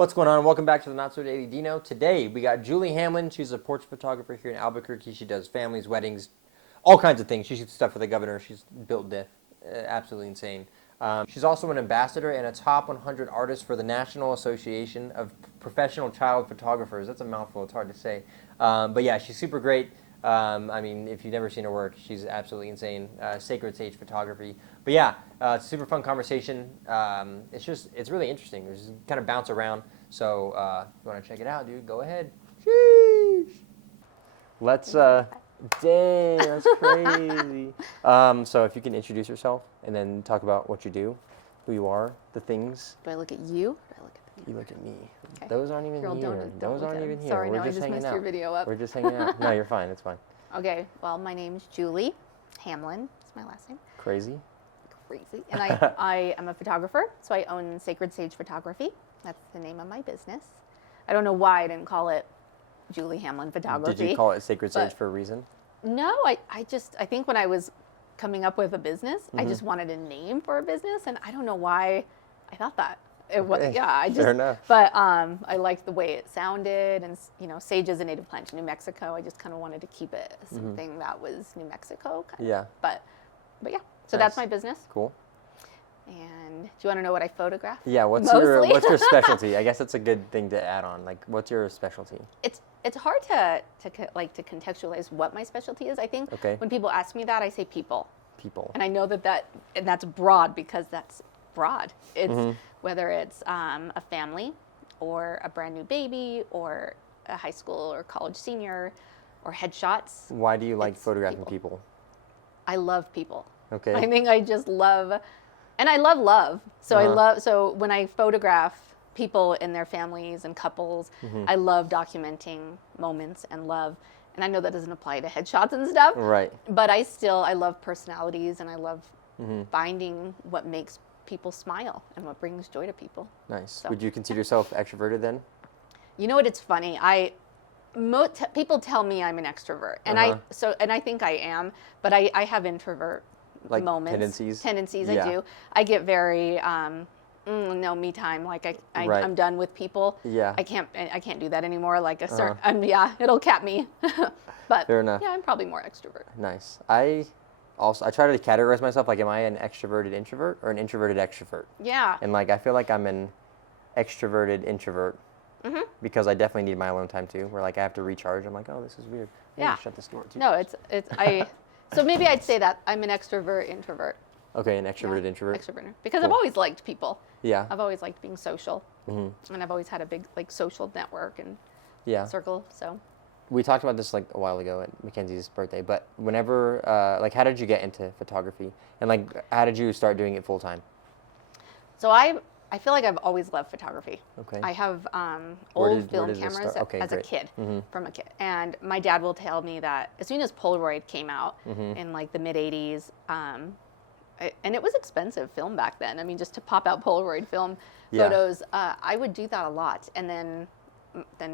What's going on? Welcome back to the Not So Daily Dino. Today we got Julie Hamlin. She's a portrait photographer here in Albuquerque. She does families, weddings, all kinds of things. She shoots stuff for the governor. She's built diff. Absolutely insane. She's also an ambassador and a top 100 artist for the National Association of Professional Child Photographers. That's a mouthful. It's hard to say. But yeah, she's super great. I mean, if you've never seen her work, she's absolutely insane. Sacred Sage photography. But yeah, it's a super fun conversation. It's really interesting. We just kind of bounce around. So if you want to check it out, dude, go ahead. Sheesh. Let's, dang, that's crazy. So if you can introduce yourself and then talk about what you do, who you are, the things. Do I look at you? Or do I look at the camera? You look at me. Okay. Those aren't even Girl, here. Those aren't even here. Sorry, We're no, just I just hanging messed out. your video up. We're just hanging out. No, you're fine. It's fine. Okay, well, my name's Julie Hamlin. That's my last name. Crazy. Crazy. And I am a photographer, so I own Sacred Sage Photography. That's the name of my business. I don't know why I didn't call it Julie Hamlin Photography. Did you call it Sacred Sage for a reason? No, I think when I was coming up with a business, I just wanted a name for a business, and I don't know why I thought that. It was, yeah, I just, fair enough. But I liked the way it sounded, and you know, sage is a native plant to New Mexico. I just kind of wanted to keep it something that was New Mexico kind Yeah. of. But yeah, so Nice. that's my business. Cool. And do you want to know what I photograph? Yeah, what's Mostly? your specialty? I guess that's a good thing to add on. Like, what's your specialty? It's hard to contextualize what my specialty is. I think when people ask me that, I say people. People. And I know and that's broad because that's broad. It's whether it's a family or a brand new baby or a high school or college senior or headshots. Why do you like photographing people? I love people. Okay. I think I just love, and I love love. So so when I photograph people and their families and couples, I love documenting moments and love. And I know that doesn't apply to headshots and stuff. Right. But I love personalities, and I love finding what makes people smile and what brings joy to people. Nice. So. Would you consider yourself extroverted then? You know what? It's funny. People tell me I'm an extrovert, and I think I am, but I have introvert moments. Tendencies. Yeah. I do. I get very no me time. Like I'm done with people. Yeah. I can't do that anymore. Like a certain it'll cap me. But fair enough. Yeah, I'm probably more extrovert. Nice. I try to categorize myself, like, am I an extroverted introvert or an introverted extrovert? Yeah. And like, I feel like I'm an extroverted introvert because I definitely need my alone time too, where like I have to recharge. I'm like, oh, this is weird. I need to shut this door too. No, so maybe I'd say that I'm an extrovert introvert. Okay, an extroverted introvert. Extrovert. Because I've always liked people. Yeah. I've always liked being social. And I've always had a big social network and circle. So. We talked about this like a while ago at Mackenzie's birthday, but whenever, like, how did you get into photography? And like, how did you start doing it full time? So I feel like I've always loved photography. Okay. I have old film cameras as great. a kid, from a kid. And my dad will tell me that as soon as Polaroid came out in like the mid 80s, and it was expensive film back then. I mean, just to pop out Polaroid film photos, I would do that a lot. And then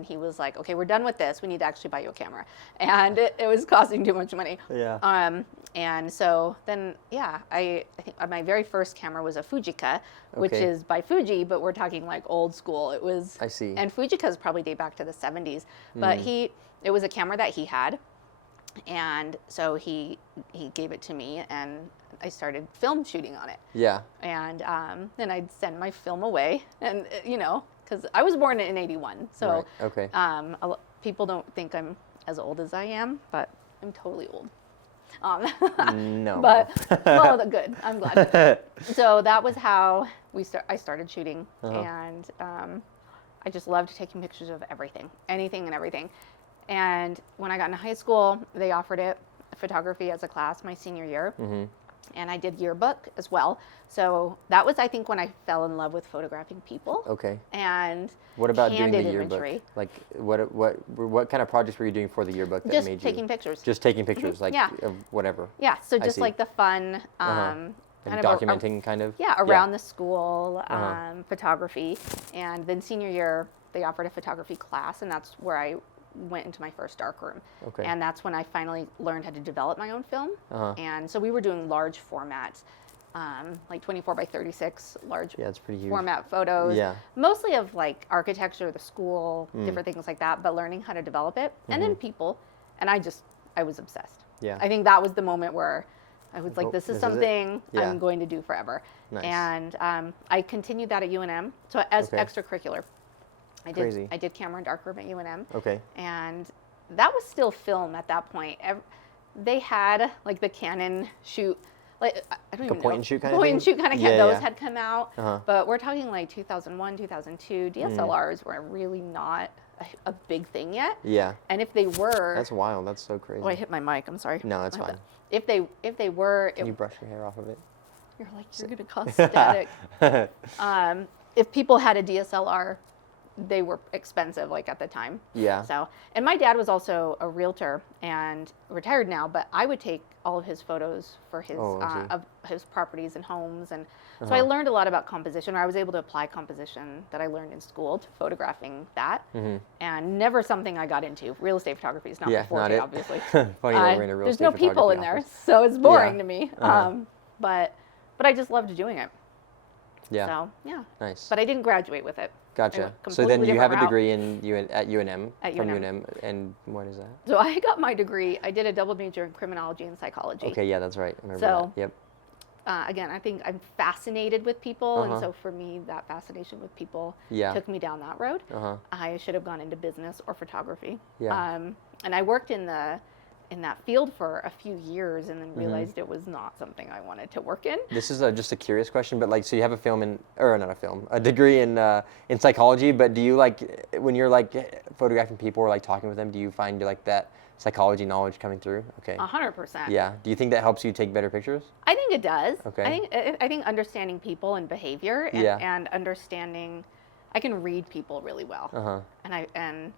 he was like, okay, we're done with this. We need to actually buy you a camera. And it was costing too much money. Yeah. And so then, I think my very first camera was a Fujica, which is by Fuji, but we're talking like old school. It was. I see. And Fujicas probably date back to the 70s. But it was a camera that he had. And so he gave it to me, and I started film shooting on it. Yeah. And then I'd send my film away, and because I was born in '81, so people don't think I'm as old as I am, but I'm totally old. No. But good. I'm glad. So that was how I started shooting, and I just loved taking pictures of anything and everything. And when I got into high school, they offered photography as a class my senior year. And I did yearbook as well. So that was, I think, when I fell in love with photographing people. Okay. And what about doing the yearbook? Imagery. Like, what kind of projects were you doing for the yearbook that just made you? Taking pictures. Just taking pictures, like of whatever. Yeah. So just like the fun. Like documenting, kind of. Yeah, around the school, photography, and then senior year they offered a photography class, and that's where I went into my first darkroom. Okay. And that's when I finally learned how to develop my own film. And so we were doing large format like 24 by 36 large Yeah, it's pretty huge. format photos. Yeah. Mostly of like architecture, the school, different things like that, but learning how to develop it. And then people. And I was obsessed. Yeah. I think that was the moment where I was like, this is it. something Yeah. I'm going to do forever. Nice. And I continued that at UNM. So as extracurricular, Crazy. I did camera and darkroom at UNM. Okay. And that was still film at that point. They had like the Canon shoot, like I don't even know. point and shoot kind of Point and thing? shoot kind of. Yeah, Those yeah. had come out, but we're talking like 2001, 2002. DSLRs were really not a big thing yet. Yeah. And if they were, That's wild. That's so crazy. oh, I hit my mic. I'm sorry. No, that's fine. If they were, Can you brush your hair off of it? you're like you're gonna cause static. If people had a DSLR, they were expensive, like at the time. Yeah. So, and my dad was also a realtor and retired now, but I would take all of his photos for his of his properties and homes, and so I learned a lot about composition. Or I was able to apply composition that I learned in school to photographing that, and never something I got into. Real estate photography is not my forte, obviously. Funny that we're in a real There's estate no people in photography there, so it's boring Yeah. to me. But I just loved doing it. Yeah. So yeah. Nice. But I didn't graduate with it. Gotcha. a So then completely you have a different degree at UNM At from UNM. UNM, and what is that? So I got my degree. I did a double major in criminology and psychology. Okay, yeah, that's right. I remember So- that. Yep. Again, I think I'm fascinated with people, and so for me, that fascination with people Yeah. took me down that road. I should have gone into business or photography. Yeah. And I worked in that field for a few years, and then realized it was not something I wanted to work in. This is just a curious question, but like, so you have a degree in psychology, but do you like, when you're like photographing people or like talking with them, do you find like that psychology knowledge coming through? Okay. 100%. Yeah. Do you think that helps you take better pictures? I think it does. Okay. I think understanding people and behavior, and, Yeah. and understanding, I can read people really well. Uh-huh. And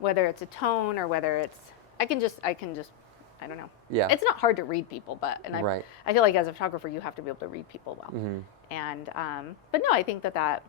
whether it's a tone or whether it's, I can just, I don't know. Yeah. It's not hard to read people, but Right. I feel like as a photographer, you have to be able to read people well. And but no, I think that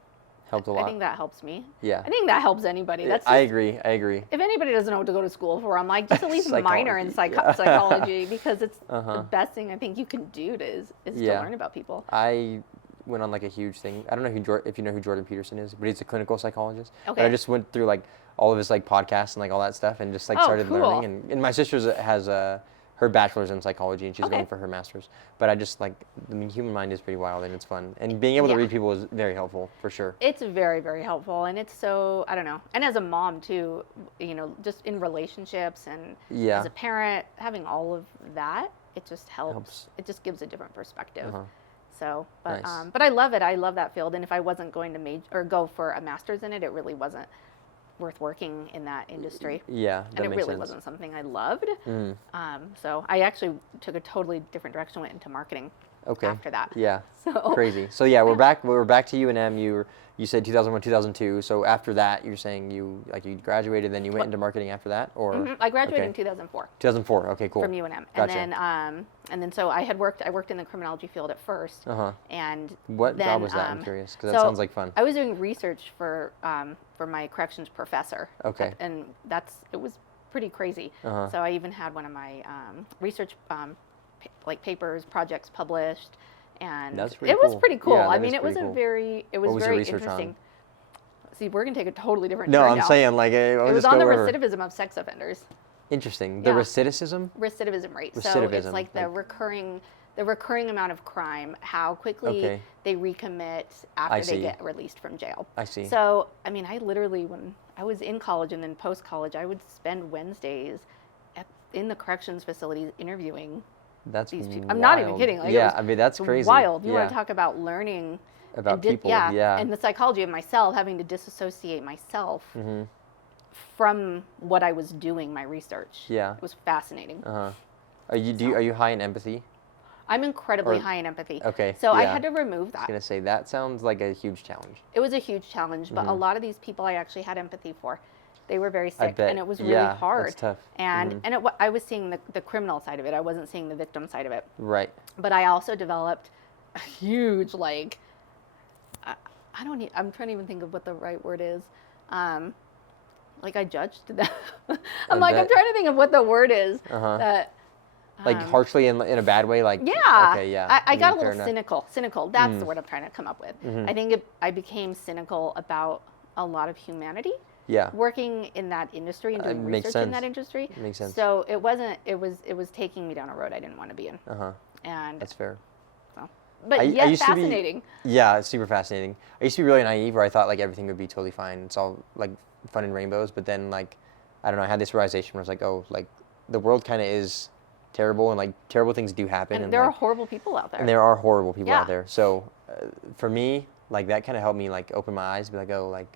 Helped a lot. I think that helps me. Yeah. I think that helps anybody. That's I just- agree. If anybody doesn't know what to go to school for, I'm like, just at least a minor in Psychology, yeah. psychology, because it's the best thing I think you can do is Yeah. to learn about people. I went on like a huge thing. I don't know if you know who Jordan Peterson is, but he's a clinical psychologist. Okay. And I just went through like all of his like podcasts and like all that stuff, and just like started cool. learning. And my sister has her bachelor's in psychology, and she's Okay. going for her master's. But I just like, I mean, human mind is pretty wild, and it's fun. And being able to Yeah. read people is very helpful for sure. It's very, very helpful, and it's so, I don't know. And as a mom too, just in relationships and Yeah. as a parent, having all of that, it just helps. It just gives a different perspective. So, but Nice. but I love it. I love that field, and if I wasn't going to major or go for a master's in it, it really wasn't worth working in that industry. Yeah, that And it makes really sense. wasn't something I loved. So I actually took a totally different direction, went into marketing after that. Yeah. So Crazy. So yeah, we're back to UNM. You said 2001, 2002. So after that, you're saying you graduated, then you went into marketing after that, or I graduated okay. in 2004. 2004. Okay, cool. From UNM. Gotcha. And then so I worked in the criminology field at first. And What then, job was that? I'm curious, because that so sounds like fun. I was doing research for my corrections professor. Okay. And it was pretty crazy. So I even had one of my research papers, projects published, and That's pretty it was cool. pretty cool. Yeah, I that mean, is it was pretty a cool. very What was your very research on? interesting. See, we're gonna take a totally different No, turn I'm now. saying like It was just on go the wherever. recidivism of sex offenders. Interesting. The Yeah. recidivism. Recidivism rate. So Recidivism, it's like the recurring amount of crime, how quickly Okay. they recommit I after they see. get released from jail. I see. So, I mean, I literally, when I was in college and then post-college, I would spend Wednesdays in the corrections facilities interviewing That's these people. wild. I'm not even kidding. Like, it yeah, was I mean that's crazy. wild. You yeah. want to talk about learning about and people? yeah, and the psychology of myself, having to disassociate myself from what I was doing, my research. Yeah. It was fascinating. Are you high in empathy? I'm incredibly Or- high in empathy. Okay, So I yeah. had to remove I was that. gonna say that sounds like a huge challenge. It was a huge challenge, but a lot of these people I actually had empathy for. They were very sick, bet. and it was really Yeah, hard. that's tough. And I was seeing the criminal side of it. I wasn't seeing the victim side of it. Right. But I also developed a huge I'm trying to even think of what the right word is. I judged them. I'm bet. trying to think of what the word is. Uh-huh. That Like harshly in a bad way, like Yeah. Okay, yeah. I got a fair little enough. cynical. That's the word I'm trying to come up with. I think I became cynical about a lot of humanity. Yeah, Working in that industry and doing makes research in sense. that industry. Makes sense. So it was taking me down a road I didn't want to be in. And That's fair. so, but I yet used to be- fascinating. Yeah, it's super fascinating. I used to be really naive, where I thought like everything would be totally fine. It's all like fun and rainbows. But then like, I don't know, I had this realization where I was like, oh, like the world kind of is terrible, and like terrible things do happen. And there are like, horrible people out there. and there are horrible people Yeah. out there. So for me, like that kind of helped me like open my eyes, be like, oh, like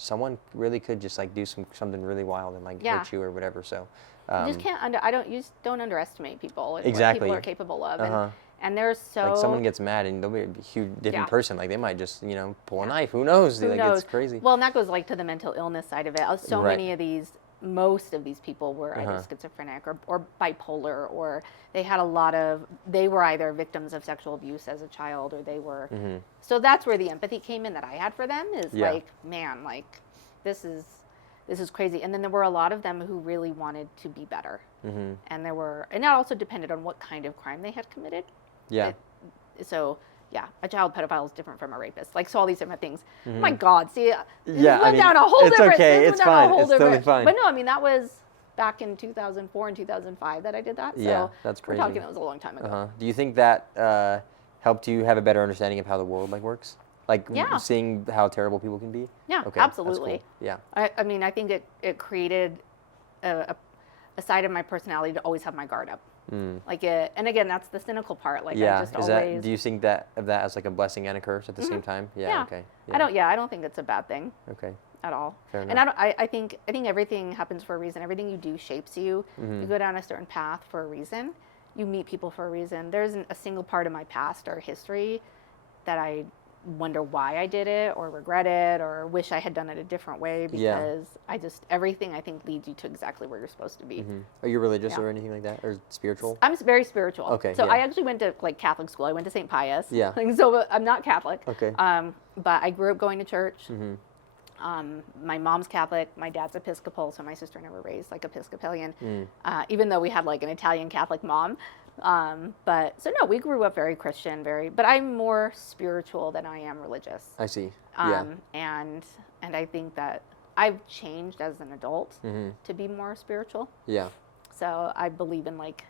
someone really could just like do something really wild and like Yeah. hurt you or whatever. So you just can't you just don't underestimate people and Exactly. what people are capable of. And there's so like someone gets mad and they'll be a huge different Yeah. person. Like they might just pull a knife. Who knows? who like knows? It's crazy. Well, and that goes like to the mental illness side of it. So Right. many of most of these people were either schizophrenic or bipolar, or they were either victims of sexual abuse as a child, or they were. So that's where the empathy came in that I had for them is Yeah. like, man, like this is crazy. And then there were a lot of them who really wanted to be better. And that also depended on what kind of crime they had committed. Yeah. So yeah, a child pedophile is different from a rapist. Like, so all these different things. Oh my God, see, Yeah, went down a whole it's different. okay, this it's went down a fine, whole it's totally different- fine. But no, I mean that was back in 2004 and 2005 that I did that. So Yeah, that's crazy. We're talking, it was a long time ago. Do you think that helped you have a better understanding of how the world like works? Like Yeah. seeing how terrible people can be? Yeah, Okay, that's absolutely. cool. Yeah. I mean, I think it created a side of my personality to always have my guard up. Like and again, that's the cynical part. Like Yeah. I just Is always. that? Do you think that of that as like a blessing and a curse at the same time? Yeah. Yeah. Okay. I don't think it's a bad thing Okay. at all. Fair And enough. I think everything happens for a reason. Everything you do shapes you. Mm-hmm. You go down a certain path for a reason. You meet people for a reason. There isn't a single part of my past or history that I wonder why I did it or regret it or wish I had done it a different way, because everything I think leads you to exactly where you're supposed to be. Are you religious Yeah. or anything like that, or spiritual? I'm very spiritual. Okay, So yeah. I actually went to like Catholic school. I went to St. Pius. Yeah. So I'm not Catholic. Okay. But I grew up going to church. My mom's Catholic. My dad's Episcopal. So my sister never raised like Episcopalian, even though we had like an Italian Catholic mom. But so no, we grew up very Christian, but I'm more spiritual than I am religious. I see. Yeah. And I think that I've changed as an adult to be more spiritual. Yeah. So I believe in like.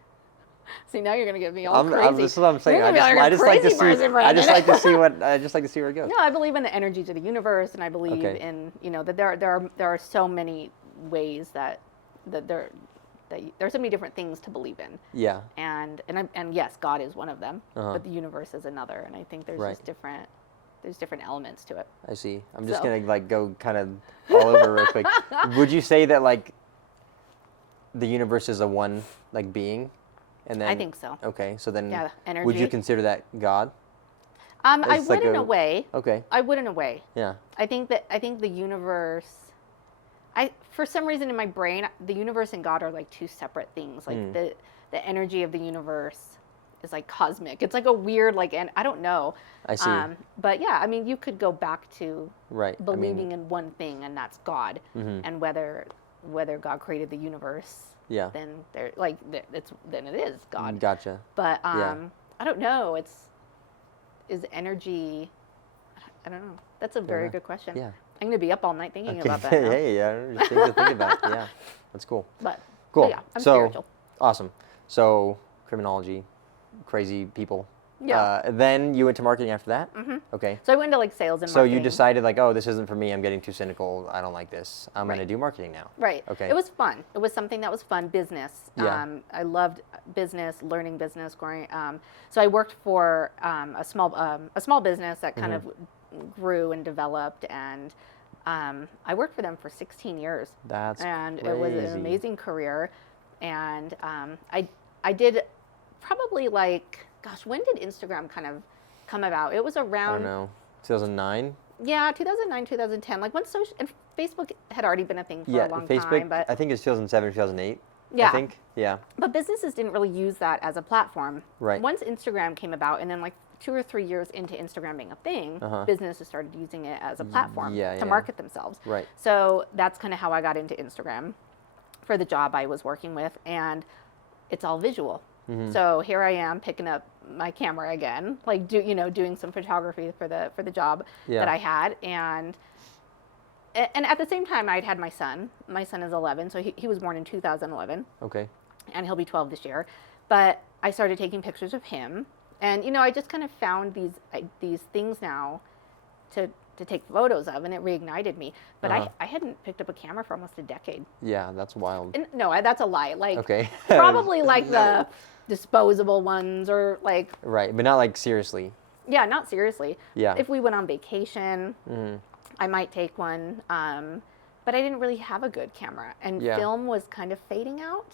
See, now you're gonna get me all crazy. This is what I'm saying. You're gonna be like I a just like to crazy see. person, I just Brandon. like to see what. I just like to see where it goes. No, I believe in the energies of the universe, and I believe Okay. in that there are so many ways that there are so many different things to believe in. Yeah. And yes, God is one of them, Uh-huh. but the universe is another, and I think there's Right. just different elements to it. I see. I'm just So. gonna like go kind of all over real quick. Would you say that like the universe is a one like being, and then I think so. Okay, so then Yeah, would you energy. consider that God? I It's would like in a way. Okay. I would in a way. Yeah. I think the universe. For some reason in my brain, the universe and God are like two separate things. Like the energy of the universe is like cosmic. It's like a weird and I don't know. I see. But yeah, I mean, you could go back to Right. believing in one thing, and that's God, and whether God created the universe. Yeah. Then then it is God. Gotcha. But Yeah. I don't know. Is energy? I don't know. That's a very enough. good question. Yeah. I'm gonna be up all night thinking Okay. about that. Now. Hey, yeah. Just things to think about. Yeah. That's cool. But Cool. yeah, I'm so spiritual. awesome. So criminology, crazy people. Yeah. Then you went to marketing after that. Okay. So I went into like sales and So marketing. you decided like, oh, this isn't for me. I'm getting too cynical. I don't like this. I'm going to Right. do marketing now. Right. Okay. It was fun. It was something that was fun. Business. Yeah. I loved business, learning business, growing. So I worked for a small business that kind of grew and developed, and I worked for them for 16 years. That's And crazy. it was an amazing career. And I did probably gosh, when did Instagram kind of come about? It was I around. don't know. 2009. Yeah, 2009, 2010. Like when and Facebook had already been a thing for Yeah. a long Facebook. time, but I think it's 2007, 2008. Yeah. I think. Yeah. but businesses didn't really use that as a platform. Right. Once Instagram came about, and then like 2 or 3 years into Instagram being a thing, businesses started using it as a platform yeah, to yeah. market themselves. Right. So that's kind of how I got into Instagram for the job I was working with, and it's all visual. So here I am picking up my camera again, like doing some photography for the job that I had, and at the same time I'd had my son. My son is 11, so he was born in 2011. Okay. And he'll be 12 this year. But I started taking pictures of him, and I just kind of found these things now to take photos of, and it reignited me. But I hadn't picked up a camera for almost a decade. Yeah, that's wild. And, no, that's a lie. Like, okay. probably like the disposable ones, or like. Right, but not like seriously. Yeah, not seriously. Yeah. If we went on vacation, I might take one. But I didn't really have a good camera, and film was kind of fading out.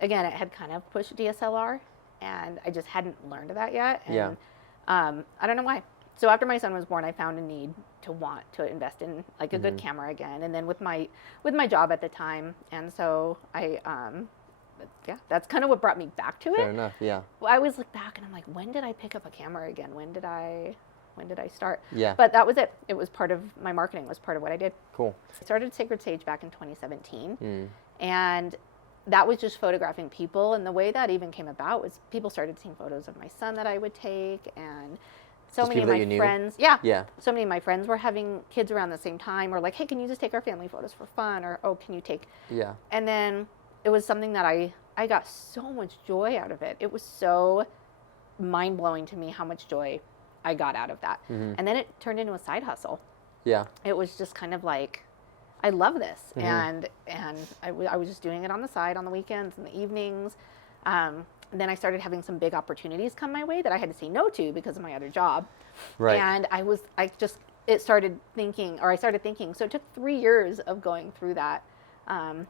Again, it had kind of pushed DSLR, and I just hadn't learned that yet. And I don't know why. So after my son was born, I found a need to want to invest in like a good camera again. And then with my job at the time, and so that's kind of what brought me back to it. Fair enough. Yeah. Well, I always look back and I'm like, when did I pick up a camera again? When did I start? Yeah. But that was it. It was part of my marketing. Was part of what I did. Cool. I started Sacred Sage back in 2017, and that was just photographing people. And the way that even came about was people started seeing photos of my son that I would take, and so many of my friends, so many of my friends were having kids around the same time, or like, hey, can you just take our family photos for fun? Or, oh, can you take? Yeah. And then it was something that I got so much joy out of it. It was so mind blowing to me how much joy I got out of that. And then it turned into a side hustle. Yeah. It was just kind of like, I love this. And I was just doing it on the side, on the weekends and the evenings. And then I started having some big opportunities come my way that I had to say no to because of my other job. Right. And I started thinking, so it took 3 years of going through that. I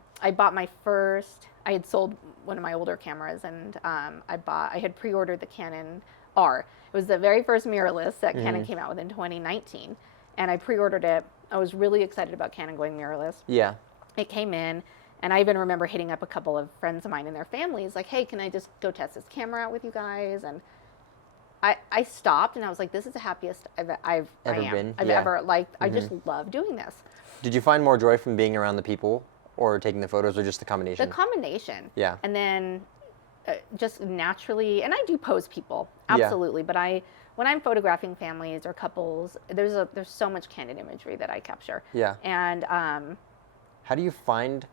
had sold one of my older cameras, and I had pre-ordered the Canon R. It was the very first mirrorless that Canon came out with in 2019. And I pre-ordered it. I was really excited about Canon going mirrorless. Yeah. It came in, and I even remember hitting up a couple of friends of mine and their families, like, hey, can I just go test this camera out with you guys? And I stopped, and I was like, this is the happiest I've ever, like, I just love doing this. Did you find more joy from being around the people or taking the photos, or just the combination? The combination. Yeah. And then just naturally, and I do pose people, absolutely, but when I'm photographing families or couples, there's so much candid imagery that I capture. Yeah. And how do you find?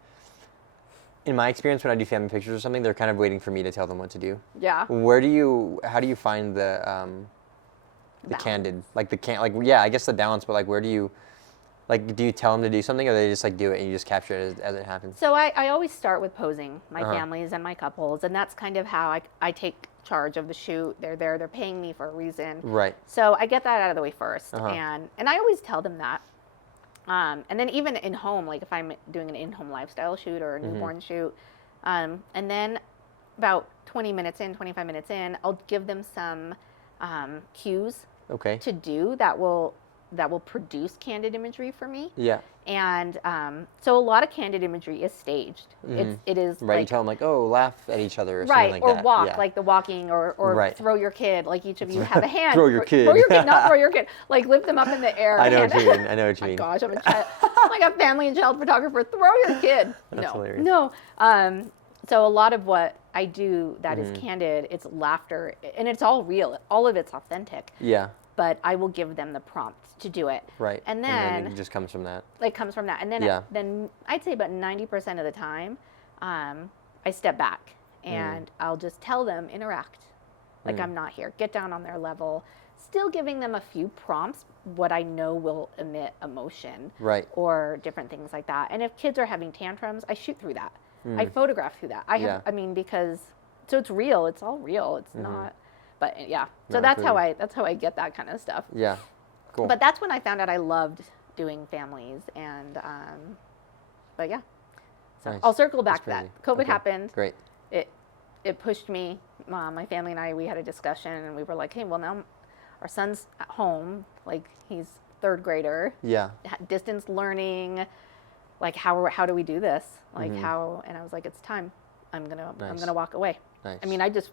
In my experience, when I do family pictures or something, they're kind of waiting for me to tell them what to do. Yeah. How do you find the candid, like I guess the balance, but like where do you tell them to do something, or they just like do it and you just capture it as it happens? So I always start with posing my families and my couples, and that's kind of how I take charge of the shoot. They're there, they're paying me for a reason. Right. So I get that out of the way first, and I always tell them that. And then even in home, like if I'm doing an in-home lifestyle shoot or a newborn shoot, and then about 25 minutes in, I'll give them some cues to do that will produce candid imagery for me. Yeah. And so a lot of candid imagery is staged. It is right. Like, you tell them like, oh, laugh at each other or something like that. Right, or walk, like the walking, or throw your kid. Like each of you have a hand. Throw your kid. Throw your kid, not throw your kid. Like lift them up in the air. I know what you mean. Gosh, I'm like a family and child photographer. Throw your kid. That's hilarious. No. So a lot of what I do that is candid, it's laughter, and it's all real. All of it's authentic. Yeah. But I will give them the prompts to do it. Right. And then it just comes from that. It comes from that. And then then I'd say about 90% of the time, I step back and I'll just tell them, interact. Like I'm not here. Get down on their level. Still giving them a few prompts, what I know will emit emotion. Right. Or different things like that. And if kids are having tantrums, I shoot through that. I photograph through that. Because it's real. It's all real. It's not. But yeah, so that's how I get that kind of stuff. Yeah, cool. But that's when I found out I loved doing families, and but yeah, so nice. I'll circle back to that. COVID happened. Great. It pushed me. My family and we had a discussion, and we were like, hey, well now our son's at home, like he's third grader. Yeah. Distance learning, like how do we do this? Like how? And I was like, it's time. I'm gonna walk away. Nice. I mean, I just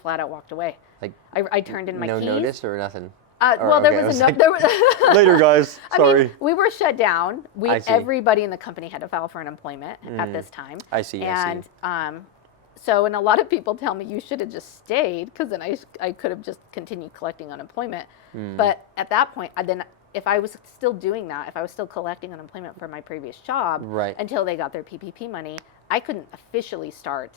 flat out walked away. Like I turned in my keys. No notice or nothing? Well, there was later, guys. Sorry. I mean, we were shut down. Everybody in the company had to file for unemployment at this time. I see. And So, and a lot of people tell me you should have just stayed, because then I could have just continued collecting unemployment. But at that point, then if I was still doing that, if I was still collecting unemployment for my previous job Right. until they got their PPP money, I couldn't officially start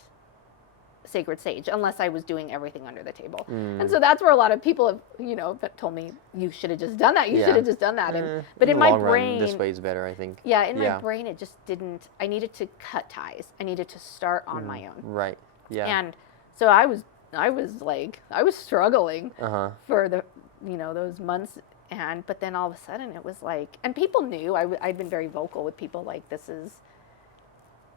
Sacred Sage unless I was doing everything under the table. And so that's where a lot of people have, told me you should have just done that. You should have just done that. But in my long brain, run, this way is better, I think. yeah, in my brain, it just didn't. I needed to cut ties. I needed to start on my own. Right. Yeah. And so I was struggling for those months. But then all of a sudden it was like, and people knew I'd been very vocal with people, like, this is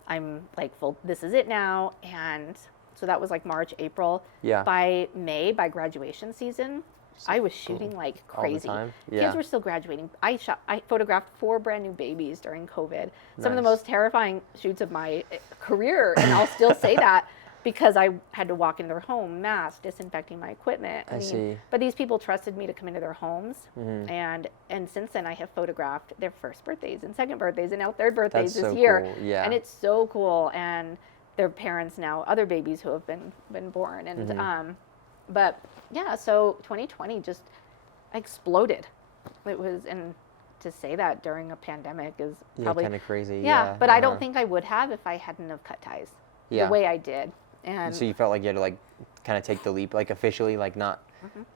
it now. And so that was like March, April. Yeah. By May, by graduation season, I was shooting like crazy. All the time? Yeah. Kids were still graduating. I photographed 4 brand new babies during COVID. Some of the Nice. most terrifying shoots of my career, and I'll still say that because I had to walk into their home, masked, disinfecting my equipment. I see. But these people trusted me to come into their homes, and since then I have photographed their first birthdays and second birthdays and now third birthdays That's this so year. cool. Yeah. And it's so cool. And their parents now, other babies who have been born. And but yeah, so 2020 just exploded. It was, and to say that during a pandemic is probably kind of crazy. yeah, but I don't think I would have if I hadn't have cut ties the way I did. And so you felt like you had to like kind of take the leap, like officially, like not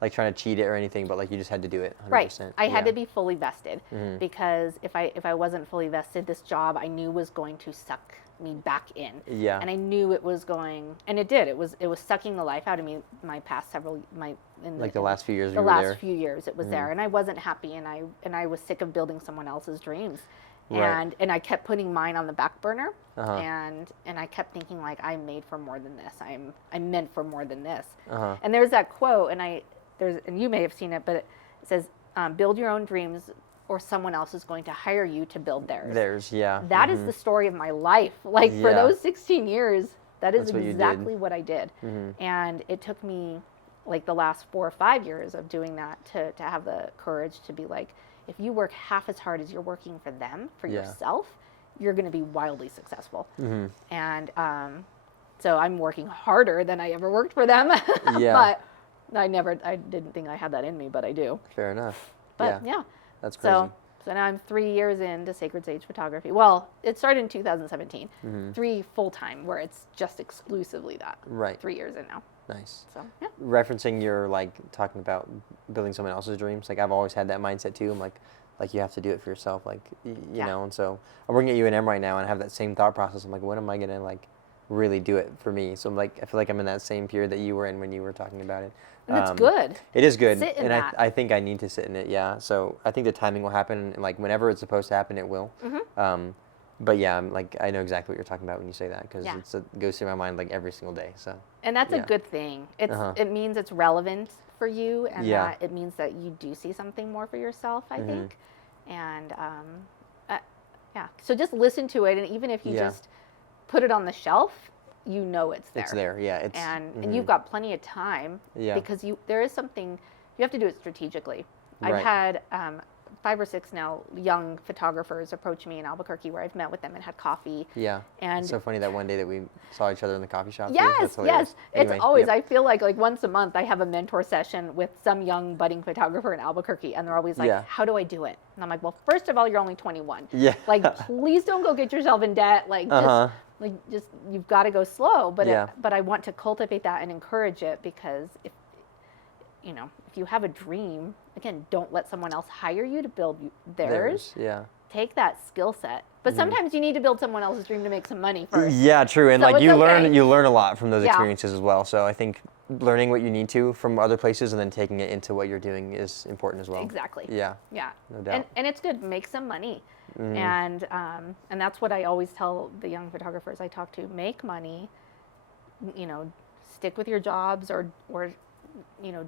like trying to cheat it or anything, but like you just had to do it 100%. right, I had to be fully vested because if I wasn't fully vested, this job I knew was going to suck me back in. Yeah. And I knew it was going, and it did. It was sucking the life out of me. My past the last few years. The last few years it was there, and I wasn't happy, and I was sick of building someone else's dreams. Right. And I kept putting mine on the back burner, and I kept thinking, like, I'm made for more than this. I'm meant for more than this. And there's that quote, and you may have seen it, but it says, "Build your own dreams, or someone else is going to hire you to build theirs." Yeah. That is the story of my life. Like for those 16 years, that is That's exactly what I did. And it took me like the last 4 or 5 years of doing that to have the courage to be like, if you work half as hard as you're working for them, for yourself, you're going to be wildly successful. And so I'm working harder than I ever worked for them. But I didn't think I had that in me, but I do. Fair enough. But yeah. That's crazy. So now I'm 3 years into Sacred Sage photography. Well, it started in 2017. 3 full-time, where it's just exclusively that. Right. 3 years in now. Nice. So, yeah. Referencing your, like, talking about building someone else's dreams, like, I've always had that mindset, too. I'm like you have to do it for yourself, like, you know, and so I'm working at UNM right now, and I have that same thought process. I'm like, when am I going to, like, really do it for me? So, I'm like, I feel like I'm in that same period that you were in when you were talking about it. And it's good. It is good. Sit in and that. I think I need to sit in it, yeah. So, I think the timing will happen, and, like, whenever it's supposed to happen, it will. But yeah, I'm like, I know exactly what you're talking about when you say that, because it goes through my mind like every single day. So. And that's a good thing. It means it's relevant for you, and that it means that you do see something more for yourself, I think. And so just listen to it, and even if you just put it on the shelf, you know it's there. It's there, yeah. And you've got plenty of time because there is something you have to do it strategically. Right. I've had 5 or 6 now young photographers approach me in Albuquerque, where I've met with them and had coffee. Yeah. And it's so funny that one day that we saw each other in the coffee shop. Yes, too. yes. Anyway, it's always, I feel like once a month I have a mentor session with some young budding photographer in Albuquerque, and they're always like, how do I do it? And I'm like, well, first of all, you're only 21. Yeah. Like, please don't go get yourself in debt. Like, just you've got to go slow. But but I want to cultivate that and encourage it, because if you have a dream, again, don't let someone else hire you to build theirs. Yeah. Take that skill set. But sometimes you need to build someone else's dream to make some money first. Yeah, true. And So like it's okay. you learn a lot from those experiences as well. So I think learning what you need to from other places and then taking it into what you're doing is important as well. Exactly. Yeah. Yeah. No doubt. And it's good. Make some money. And that's what I always tell the young photographers I talk to. Make money. Stick with your jobs or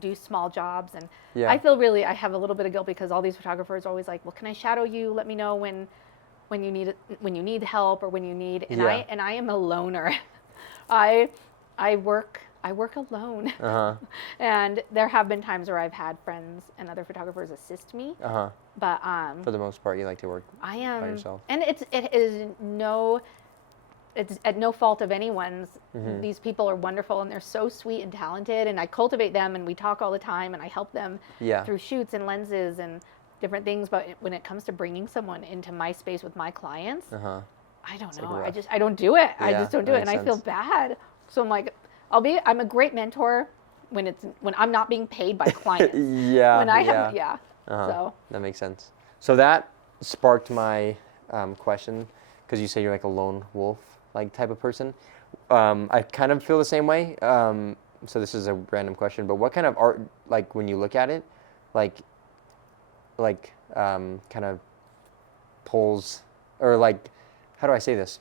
do small jobs. And I feel I have a little bit of guilt, because all these photographers are always like, well, can I shadow you? Let me know when you need help, or when you need, and I am a loner. I work alone. And there have been times where I've had friends and other photographers assist me. But for the most part, you like to work I am by yourself. And it is no it's at no fault of anyone's. Mm-hmm. These people are wonderful and they're so sweet and talented, and I cultivate them and we talk all the time and I help them Yeah. through shoots and lenses and different things. But when it comes to bringing someone into my space with my clients, I don't know. rough. I don't do it. I Yeah, just don't do that it, and makes I feel sense. bad. So I'm like, I'm a great mentor when I'm not being paid by clients. Yeah. When I yeah. have, yeah. So That makes sense. So that sparked my question, because you say you're like a lone wolf like type of person. I kind of feel the same way. So this is a random question, but what kind of art, like when you look at it, like kind of pulls, or like, how do I say this?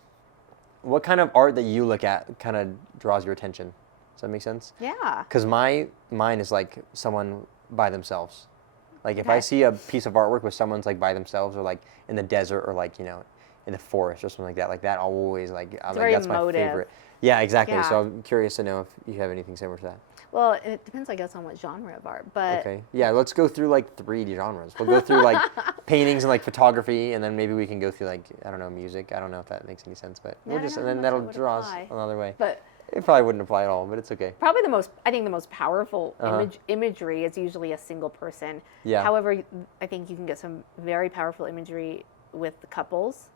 What kind of art that you look at kind of draws your attention? Does that make sense? yeah. Because mine is like someone by themselves. Like if I Okay. see a piece of artwork where someone's like by themselves, or like in the desert, or like, in the forest or something like that always like, I'm like, very that's my emotive. favorite. Yeah, exactly. Yeah. So I'm curious to know if you have anything similar to that. Well, it depends, I guess, on what genre of art. But Okay. Yeah, let's go through like 3 genres. We'll go through like paintings and like photography, and then maybe we can go through like, I don't know, music. I don't know if that makes any sense, but Yeah, we'll I just, don't and know then how that'll much that would draw us apply. another way. but It probably wouldn't apply at all, but it's okay. probably I think the most powerful imagery is usually a single person. Yeah. However, I think you can get some very powerful imagery with couples,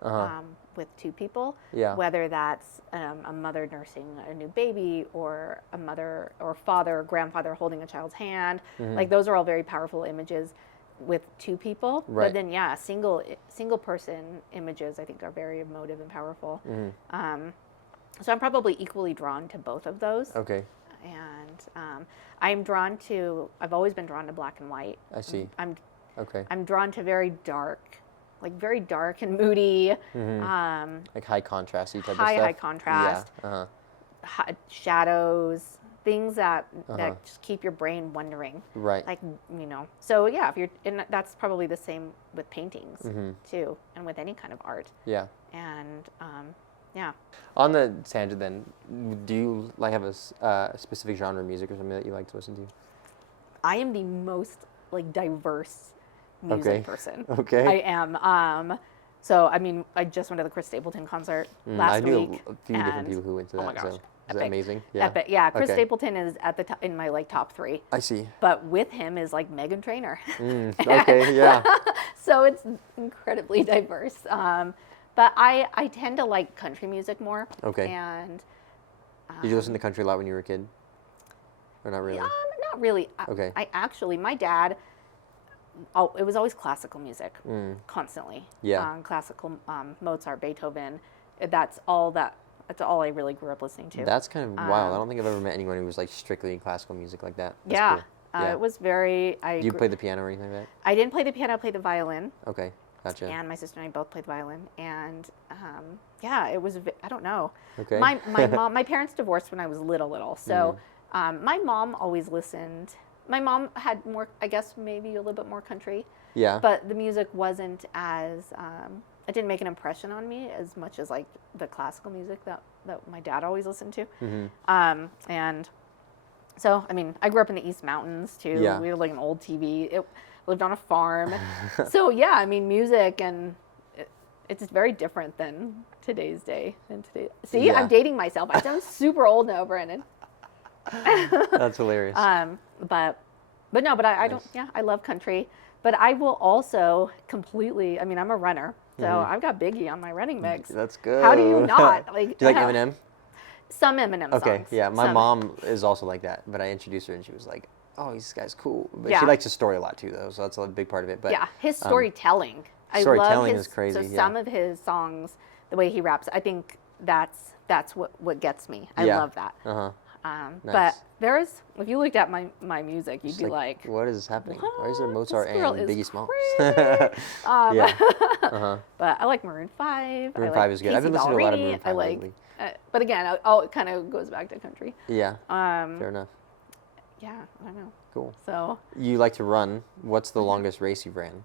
with 2 people. Yeah. Whether that's a mother nursing a new baby, or a mother or father or grandfather holding a child's hand. Like those are all very powerful images with 2 people. Right. But then, yeah, single person images I think are very emotive and powerful. So I'm probably equally drawn to both of those. Okay. And I've always been drawn to black and white. I see. Okay. I'm drawn to very dark and moody, Like high contrasty type of stuff. high contrast, Yeah. shadows, things that just keep your brain wondering. Right. Like, so yeah, and that's probably the same with paintings too, and with any kind of art. Yeah. And yeah. On the tangent then, do you like have a specific genre of music or something that you like to listen to? I am the most like diverse music Okay. person. Okay. I am. So I mean, I just went to the Chris Stapleton concert last I knew week. a few different and- people who went to that. Oh my gosh, So is that epic. amazing? Yeah. Epic. Yeah, Chris Okay. Stapleton is at the in my like top 3. I see. But with him is like Meghan Trainor. Okay. Yeah. So it's incredibly diverse. But I tend to like country music more. Okay. And Did you listen to country a lot when you were a kid? Or not really? not really. Okay. I actually, my dad, it was always classical music, constantly. Yeah. Classical, Mozart, Beethoven. That's all I really grew up listening to. That's kind of wild. I don't think I've ever met anyone who was like strictly in classical music like that. That's yeah. cool. Yeah. It was very. Do you play the piano or anything like I didn't play the piano. I played the violin. that? Okay. Gotcha. And my sister and I both played violin, and yeah, it was. I don't know. Okay. My mom, my parents divorced when I was little, so my mom always listened. My mom had more, I guess, maybe a little bit more country, Yeah. but the music wasn't as. It didn't make an impression on me as much as like the classical music that my dad always listened to. And so, I mean, I grew up in the East Mountains too. Yeah. We had like an old TV. Lived on a farm. So yeah, I mean, music and it's very different than today's day. See, Yeah. I'm dating myself. I sound super old now, Brandon. That's hilarious. But no, I don't. Yeah, I love country, but I will also completely. I mean, I'm a runner, so I've got Biggie on my running mix. That's good. How do you not like? Do you like Eminem? Some Eminem songs. Okay, yeah. My Some. mom is also like that, but I introduced her and she was like, "Oh, this guy's cool." But Yeah. she likes his story a lot too, though, so that's a big part of it. But Yeah, his storytelling. storytelling I love is crazy, So yeah. some of his songs, the way he raps, I think that's what gets me. I Yeah. love that. Nice. But if you looked at my music, you'd It's be like, what is happening? Why is there "What? Mozart This girl and is Biggie Smalls? crazy." Yeah. But I like Maroon 5. Maroon I 5 like is good. I've been Casey listening to a lot of Ballerini. Maroon 5 I like, lately. but again, it kind of goes back to country. Yeah. Fair enough. Yeah, I don't know. Cool. So, You like to run. What's the longest race you've ran?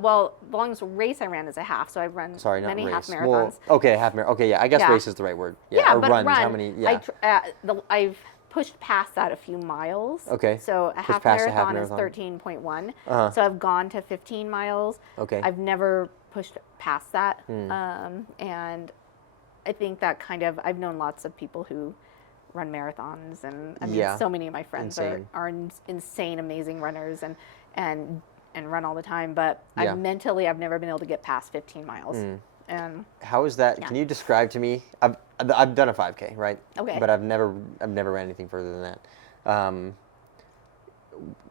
well, the longest race I ran is a half. So I've run Sorry, not many race. half marathons. Well, okay, half marathon. Okay, yeah. I guess Yeah. race is the right word. Yeah, or but runs. run. How many? Yeah. I've pushed past that a few miles. Okay. So a half past a half marathon is marathon. 13.1. Uh-huh. So I've gone to 15 miles. Okay. I've never pushed past that. Hmm. And I think that kind of, I've known lots of people who run marathons, and I mean, Yeah. so many of my friends Insane. are insane, amazing runners and run all the time. But Yeah. I've never been able to get past 15 miles. And How is that? Yeah. Can you describe to me? I've done a 5K, right? Okay. But I've never ran anything further than that.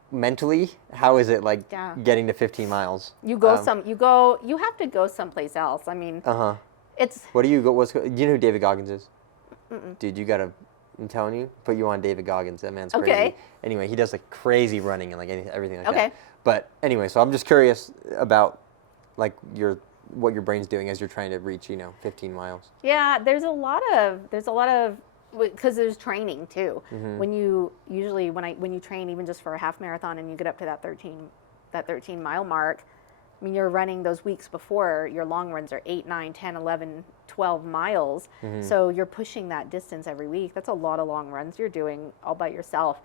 Mentally, how is it like Yeah. getting to 15 miles? you have to go someplace else. I mean, it's What do you go? Do you know who David Goggins is? Dude, you gotta. I'm telling you, put you on David Goggins. That man's crazy. Okay. Anyway, he does like crazy running and like everything like Okay. that. But anyway, so I'm just curious about like what your brain's doing as you're trying to reach 15 miles. Yeah, there's a lot of because there's training too. When you train even just for a half marathon and you get up to that 13 mile mark, I mean, you're running those weeks before your long runs are 8, 9, 10, 11, 12 miles. So you're pushing that distance every week. That's a lot of long runs you're doing all by yourself.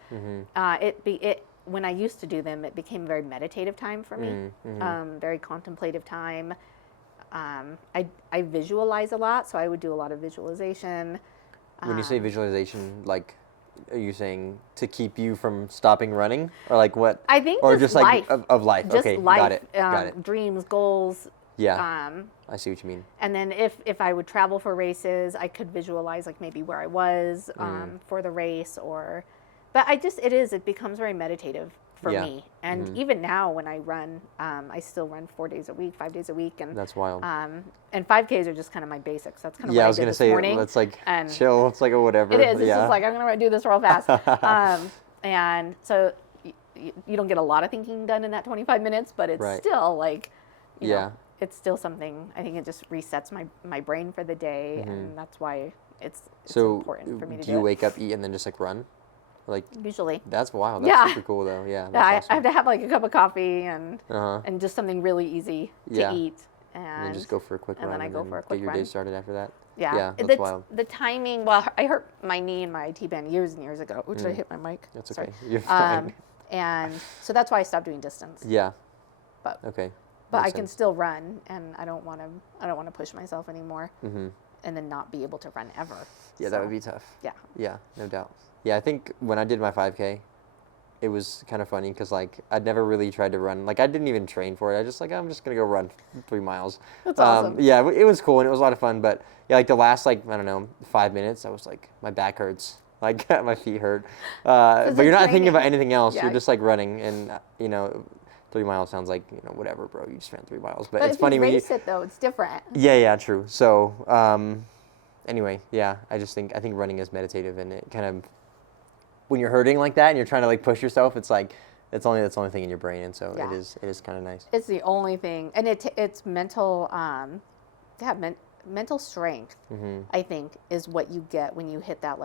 When I used to do them, it became a very meditative time for me, very contemplative time. I visualize a lot, so I would do a lot of visualization. When you say visualization, like, are you saying to keep you from stopping running, or like what? I think or just like life. of life. Just Okay, life, got it. Dreams, goals. Yeah, I see what you mean. And then if I would travel for races, I could visualize like maybe where I was for the race, but it becomes very meditative for me. And even now when I run, I still run 4 days a week, 5 days a week, and That's wild. and 5Ks are just kind of my basics. That's kind of Yeah, what I was did gonna this say morning. let's like And chill. It's like a whatever. It is. It's yeah. just like I'm gonna do this real fast. And so you don't get a lot of thinking done in that 25 minutes, but it's Right. still like, you Yeah. know, it's still something. I think it just resets my brain for the day, and that's why it's So important for me to do do you it. wake up, eat, and then just like run? Like Usually. that's wild. That's Yeah. super cool though. Yeah. Yeah, That's I have awesome. to have like a cup of coffee and just something really easy to Yeah. eat. And then just go for a quick and run. then I go for a quick get your run. day started after that. Yeah, Yeah, that's the, wild. the timing. Well, I hurt my knee in my IT band years and years ago. Did I hit my mic? That's Sorry. okay. You're fine. And so that's why I stopped doing distance. Yeah. But Okay. but I Makes can sense. still run, and I don't want to push myself anymore, and then not be able to run ever. Yeah, that would be tough. Yeah. Yeah, no doubt. Yeah, I think when I did my 5K, it was kind of funny because like I'd never really tried to run. Like I didn't even train for it. I just like I'm just gonna go run 3 miles. That's awesome. Yeah, it was cool and it was a lot of fun. But yeah, like the last like I don't know 5 minutes, I was like my back hurts, like my feet hurt. But you're not thinking about anything else. Yeah. You're just like running, and 3 miles sounds like whatever, bro. You just ran 3 miles. But But it's if funny you when you race it though, it's different. Yeah, true. So, anyway, yeah, I think running is meditative, and it kind of when you're hurting like that and you're trying to like push yourself, it's like that's the only thing in your brain, and so Yeah. it is kind of nice. It's the only thing, and it's mental. Mental strength. I think is what you get when you hit that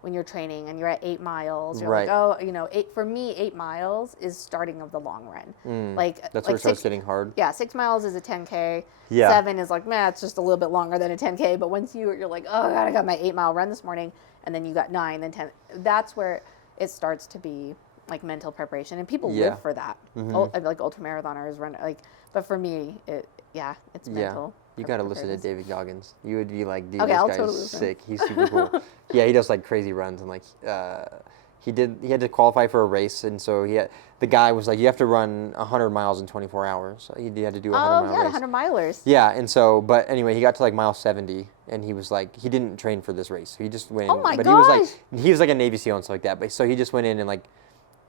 when you're training and you're at 8 miles. You're Right. like, oh, 8 miles is starting of the long run. That's where it starts getting hard. Yeah, 6 miles is a 10K. Yeah. 7 is like, it's just a little bit longer than a 10K. But once you're like, oh God, I got my 8 mile run this morning, and then you got 9, then 10. That's where it starts to be like mental preparation, and people Yeah. live for that. Like ultramarathoners run but for me, it's mental. You gotta listen to preparedness. David Goggins. You would be like, dude, Okay, this I'll guy's totally listen. sick. He's super cool. Yeah, he does like crazy runs, and like he had to qualify for a race, and so the guy was like, you have to run 100 miles in 24 hours. So he had to do a 100 mile race. The 100 milers. Yeah, and so, but anyway, he got to like mile 70, and he was like, he didn't train for this race. So he just went in. Oh my but gosh. he was like a Navy SEAL and stuff like that. But so he just went in and like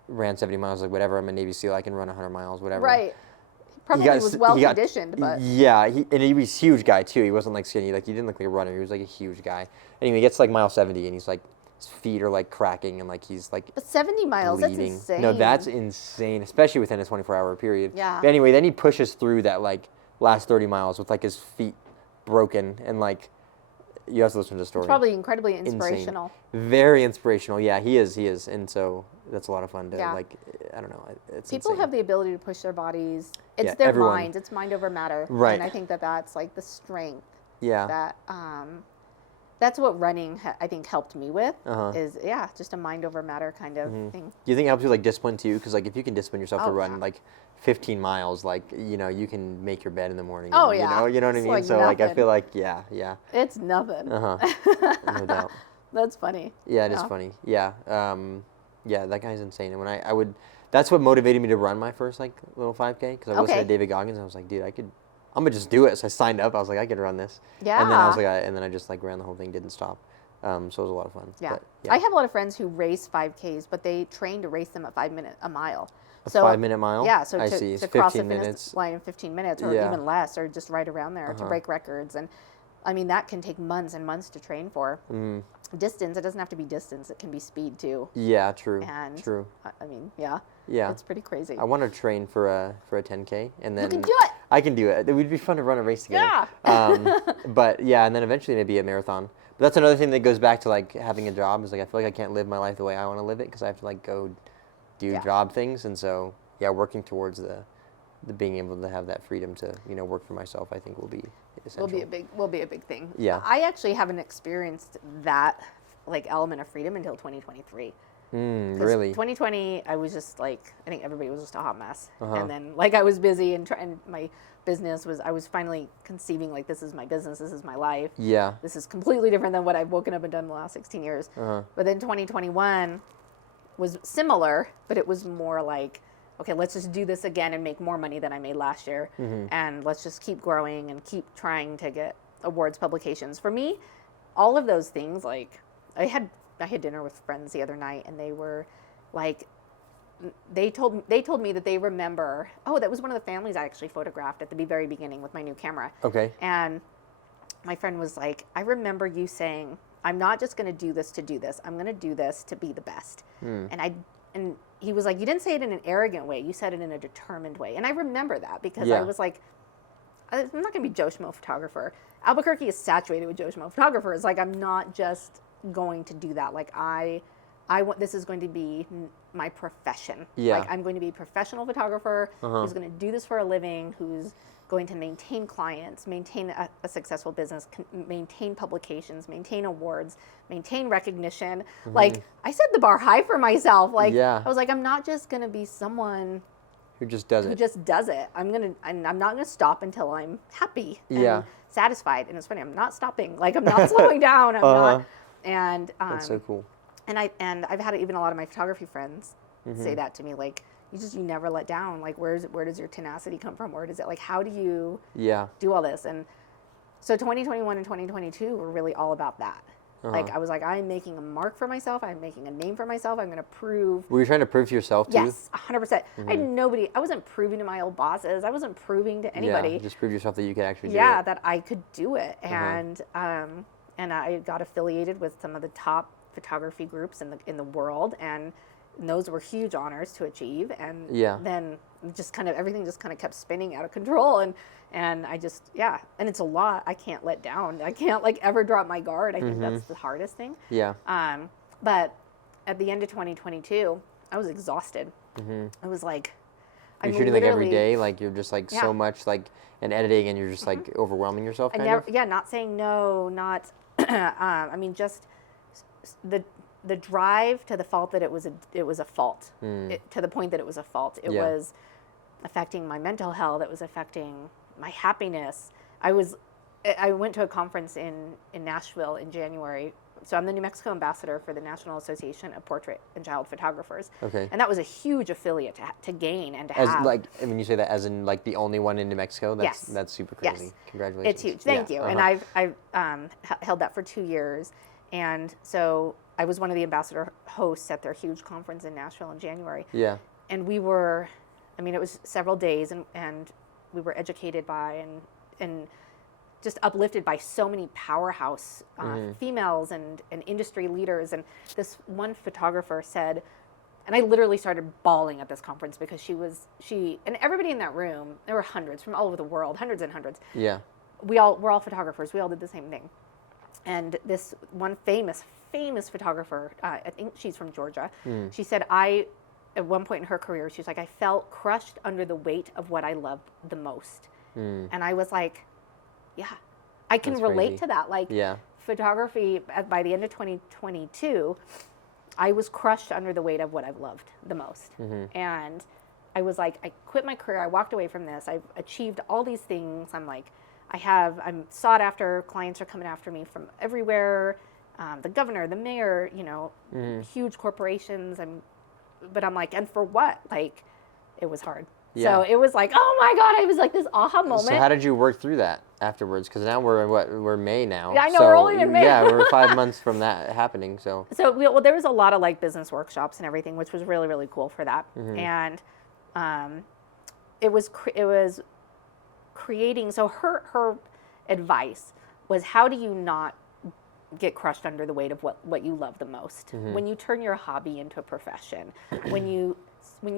ran 70 miles, like whatever. I'm a Navy SEAL, I can run 100 miles, whatever. Right. Probably was well conditioned, but Yeah, and he was a huge guy too. He wasn't like skinny, like he didn't look like a runner. He was like a huge guy. Anyway, he gets to like mile 70, and he's like, his feet are like cracking, and like he's like. But 70 miles, bleeding. that's insane. No, that's insane, especially within a 24-hour period. Yeah. But anyway, then he pushes through that like last 30 miles with like his feet broken, and like you have to listen to the story. It's probably incredibly Insane. inspirational. Very inspirational. Yeah, he is, and so that's a lot of fun to like. I don't know. It's People insane. have the ability to push their bodies. It's Yeah, their everyone. minds. It's mind over matter. Right. And I think that's like the strength Yeah. that that's what running I think helped me with is just a mind over matter kind of thing. Do you think it helps you like discipline too? Because like if you can discipline yourself to Oh, run yeah. like 15 miles, like, you can make your bed in the morning. Oh, and, yeah. You know what I It's mean? like So, like, I nothing. feel like, yeah. It's nothing. No doubt. That's funny. Yeah, it is funny. Yeah. Yeah, that guy's insane. And when I would, that's what motivated me to run my first, like, little 5K, because I listened to Okay. David Goggins, and I was like, dude, I'm gonna just do it. So I signed up. I was like, I could run this. Yeah. And then I was like, and then I just, like, ran the whole thing, didn't stop. So it was a lot of fun. Yeah. But, yeah. I have a lot of friends who race 5Ks, but they train to race them at 5 minutes a mile. A So 5-minute mile? yeah, so I to, see. to It's cross the 15 finish minutes. line in 15 minutes or Yeah. even less, or just right around there to break records. And I mean, that can take months and months to train for. Distance, it doesn't have to be distance, it can be speed too. Yeah, true. And True. I mean, yeah. Yeah. It's pretty crazy. I want to train for a 10K, and then You can do it. I can do it. It would be fun to run a race together. Yeah. But yeah, and then eventually maybe a marathon. But that's another thing that goes back to like having a job. Is like I feel like I can't live my life the way I want to live it because I have to like go do job things, and so yeah, working towards the being able to have that freedom to work for myself, I think will be essential. Will be a big thing. Yeah. I actually haven't experienced that like element of freedom until 2023. Really? 2020, I was just like, I think everybody was just a hot mess. And then like I was busy and my business was, I was finally conceiving like, this is my business, this is my life. Yeah. This is completely different than what I've woken up and done the last 16 years. But then 2021 was similar, but it was more like, okay, let's just do this again and make more money than I made last year. And let's just keep growing and keep trying to get awards, publications. For me, all of those things, like I had dinner with friends the other night, and they were like, they told me that they remember, that was one of the families I actually photographed at the very beginning with my new camera. Okay. And my friend was like, I remember you saying, I'm not just going to do this to do this. I'm going to do this to be the best. And he was like, you didn't say it in an arrogant way. You said it in a determined way. And I remember that because I was like, I'm not going to be Joe Schmo photographer. Albuquerque is saturated with Joe Schmo photographers. Like, I'm not just going to do that. Like, I want, this is going to be my profession. Yeah. Like, I'm going to be a professional photographer who's going to do this for a living, who's going to maintain clients, maintain a successful business, maintain publications, maintain awards, maintain recognition. Like, I set the bar high for myself. Like, I was like, I'm not just going to be someone who just does it. I'm not gonna stop until I'm happy and satisfied. And it's funny, I'm not stopping. Like, I'm not slowing down. I'm not. And that's so cool. And I've had even a lot of my photography friends say that to me. Like, you never let down. Like, where does your tenacity come from? Where does it, like, how do you do all this? And so 2021 and 2022 were really all about that. Like, I was like, I'm making a mark for myself. I'm making a name for myself. I'm going to prove. Were you trying to prove to yourself too? Yes, 100%. I wasn't proving to my old bosses. I wasn't proving to anybody. Yeah, just prove yourself that you could actually do it. Yeah, that I could do it. And I got affiliated with some of the top photography groups in the world, and those were huge honors to achieve. And then just kind of everything just kind of kept spinning out of control, and I just and it's a lot. I can't let down. I can't like ever drop my guard. I think that's the hardest thing. Yeah. But at the end of 2022, I was exhausted. I was like, you're shooting like every day, like you're just like so much like and editing, and you're just like overwhelming yourself. Not saying no, not. I mean, just the drive to the fault that it was a fault, to the point that it was a fault. It was affecting my mental health. It was affecting my happiness. I went to a conference in Nashville in January. So I'm the New Mexico ambassador for the National Association of Portrait and Child Photographers. Okay. And that was a huge affiliate to gain and to have. Like, I mean, you say that as in like the only one in New Mexico? That's super crazy. Yes. Congratulations. It's huge. Thank you. And I've held that for 2 years. And so I was one of the ambassador hosts at their huge conference in Nashville in January. Yeah. And we were, it was several days, and we were educated by and just uplifted by so many powerhouse females and industry leaders. And this one photographer said, and I literally started bawling at this conference because she and everybody in that room, there were hundreds from all over the world, hundreds and hundreds. Yeah. We're all photographers. We all did the same thing. And this one famous photographer, I think she's from Georgia, she said, at one point in her career, she's like, I felt crushed under the weight of what I loved the most. And I was like, yeah, I can relate to that. Like, photography, by the end of 2022, I was crushed under the weight of what I've loved the most. And I was like, I quit my career. I walked away from this. I've achieved all these things. I'm like, I'm sought after. Clients are coming after me from everywhere. The governor, the mayor, huge corporations. But I'm like, and for what? Like, it was hard. Yeah. So it was like, oh my God, I was like this aha moment. So how did you work through that afterwards? Because now we're May now. Yeah, I know, we're only in May. Yeah, we're 5 months from that happening. So well, there was a lot of like business workshops and everything, which was really, really cool for that. And it was creating. So her advice was, how do you not get crushed under the weight of what you love the most? When you turn your hobby into a profession, when you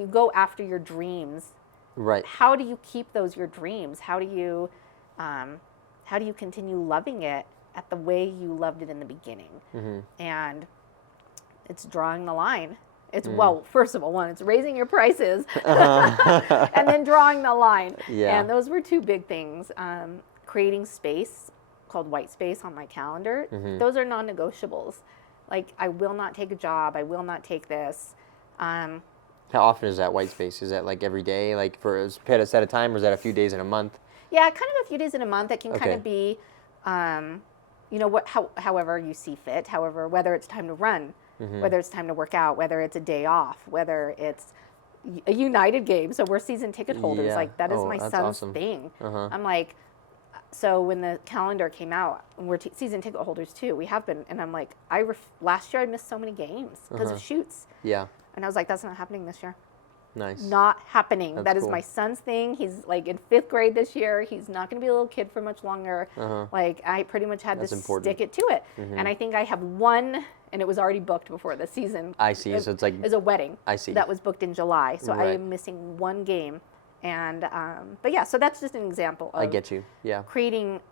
go after your dreams, right? How do you keep those your dreams? How do you continue loving it at the way you loved it in the beginning? And it's drawing the line. It's well, first of all, it's raising your prices, and then drawing the line. Yeah. And those were two big things. Creating space called white space on my calendar. Those are non-negotiables. Like, I will not take a job. I will not take this. How often is that white space? Is that like every day, like for a set of time, or is that a few days in a month? Yeah, kind of a few days in a month. It can kind of be, however you see fit. However, whether it's time to run, whether it's time to work out, whether it's a day off, whether it's a United game. So we're season ticket holders. Yeah. Like, that is my that's son's awesome. thing. Uh-huh. I'm like, so when the calendar came out, we're season ticket holders too. We have been, and I'm like, last year I missed so many games because of shoots. Yeah. And I was like, that's not happening this year. Nice. Not happening. That's That is cool. my son's thing. He's like in 5th grade this year. He's not going to be a little kid for much longer. Like, I pretty much had That's to important. stick it to it. And I think I have one, and it was already booked before the season. I see. So it's like, Is a wedding. I see. That was booked in July. So I Right. am missing one game. And, but yeah, so that's just an example of I get you. Yeah.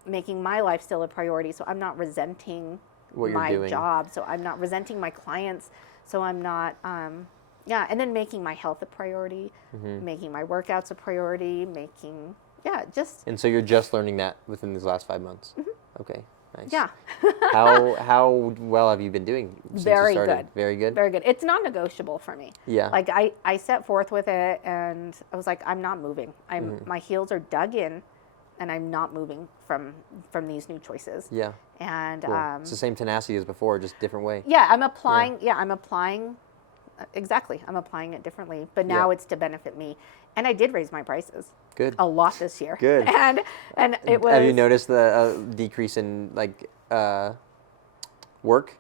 making my life still a priority. So I'm not resenting What you're my doing. job. So I'm not resenting my clients. So I'm not, and then making my health a priority, making my workouts a priority, just. And so you're just learning that within these last 5 months. Okay. Nice. Yeah. How well have you been doing since Very you started? good. Very good. Very good. It's non-negotiable for me. Yeah. Like, I set forth with it, and I was like, I'm not moving. My heels are dug in, and I'm not moving from these new choices. Yeah. And Cool. It's the same tenacity as before, just different way. yeah, I'm applying. Exactly. I'm applying it differently, but now Yeah. it's to benefit me. And I did raise my prices Good. a lot this year. Good. And it was. Have you noticed the decrease in work?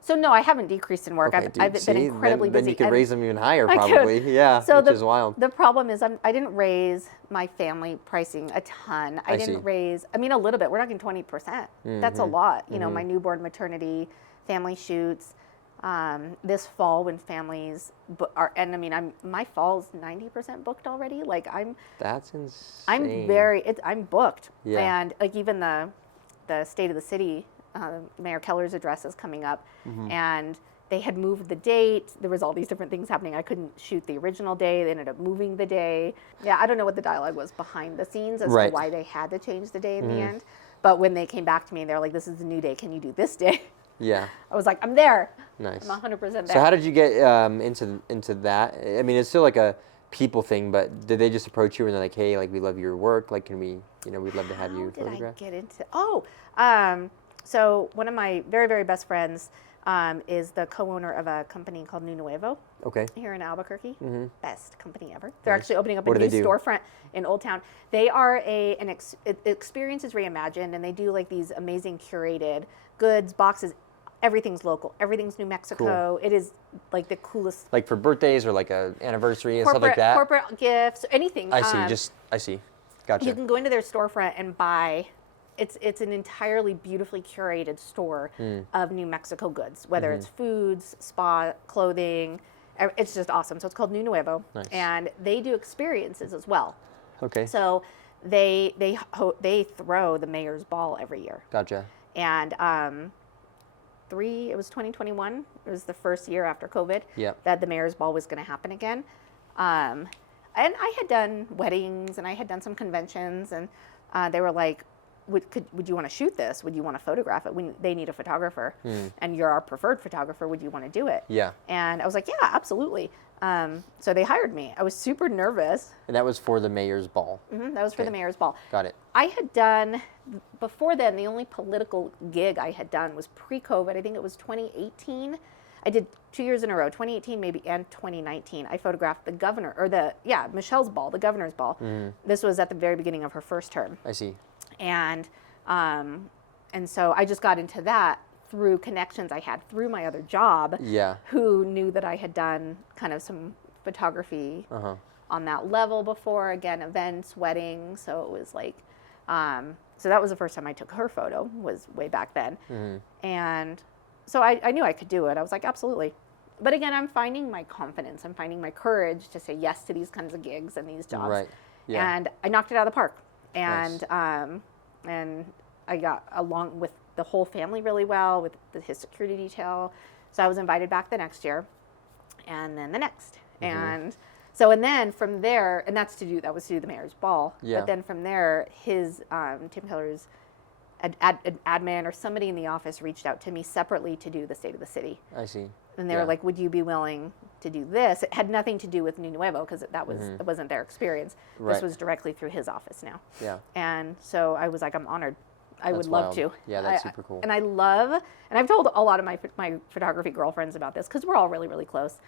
So no, I haven't decreased in work. Okay, I've dude, been see, incredibly then busy. you could and raise them even higher, I could. probably. Yeah, So which is wild. The problem is I didn't raise my family pricing a ton. I didn't see. raise. I mean, a little bit. We're talking 20%. That's a lot. You know, my newborn maternity, family shoots. This fall when families are, and I mean, my fall's 90% booked already. Like, That's insane. I'm booked. Yeah. And like, even the state of the city, Mayor Keller's address is coming up, and they had moved the date. There was all these different things happening. I couldn't shoot the original day. They ended up moving the day. Yeah, I don't know what the dialogue was behind the scenes as Right. to why they had to change the day in the end. But when they came back to me, they're like, "This is the new day. Can you do this day?" Yeah. I was like, "I'm there. Nice. I'm 100% there." So how did you get into that? I mean, it's still like a people thing, but did they just approach you and they're like, "Hey, like we love your work. Like, can we, we'd love to have you How did I photograph"? get into? So one of my very, very best friends is the co-owner of a company called Nuevo Okay. here in Albuquerque. Best company ever. They're Nice. actually opening up What a do new they do? storefront in Old Town. They are experiences reimagined, and they do like these amazing curated goods, boxes. Everything's local. Everything's New Mexico. It is like the coolest. Like for birthdays or like a anniversary and stuff like that. Corporate gifts, anything. I see. I see. Gotcha. You can go into their storefront and buy. It's an entirely beautifully curated store of New Mexico goods, whether it's foods, spa, clothing. It's just awesome. So it's called Nuevo, Nice. and they do experiences as well. Okay. So they throw the mayor's ball every year, Gotcha. and it was 2021. It was the first year after COVID Yep. that the mayor's ball was going to happen again. And I had done weddings and I had done some conventions, and they were like, would you want to shoot this? Would you want to photograph it? They need a photographer, and you're our preferred photographer. Would you want to do it? Yeah. And I was like, yeah, absolutely. So they hired me. I was super nervous. And that was for the mayor's ball. That was for the mayor's ball. Got it. I had done, before then, the only political gig I had done was pre-COVID. I think it was 2018. I did 2 years in a row, 2018 maybe, and 2019. I photographed the governor, or Michelle's ball, the governor's ball. This was at the very beginning of her first term. I see. And so I just got into that through connections I had through my other job. Yeah. Who knew that I had done kind of some photography on that level before, again, events, weddings. So it was like, so that was the first time I took her photo, was way back then. And so I knew I could do it. I was like, absolutely. But again, I'm finding my confidence. I'm finding my courage to say yes to these kinds of gigs and these jobs. Right. Yeah. And I knocked it out of the park. And Nice. and I got along with the whole family really well, with his security detail. So I was invited back the next year, and then the next. And so, and then from there, and that was to do the mayor's ball. Yeah. But then from there, his Tim Keller's admin or somebody in the office reached out to me separately to do the State of the City. I see. And they were like, would you be willing to do this? It had nothing to do with New Nuevo, because it wasn't their experience. Right. This was directly through his office now. Yeah. And so I was like, I'm honored. I would love to. Yeah, that's super cool. And I love, and I've told a lot of my photography girlfriends about this, because we're all really, really close.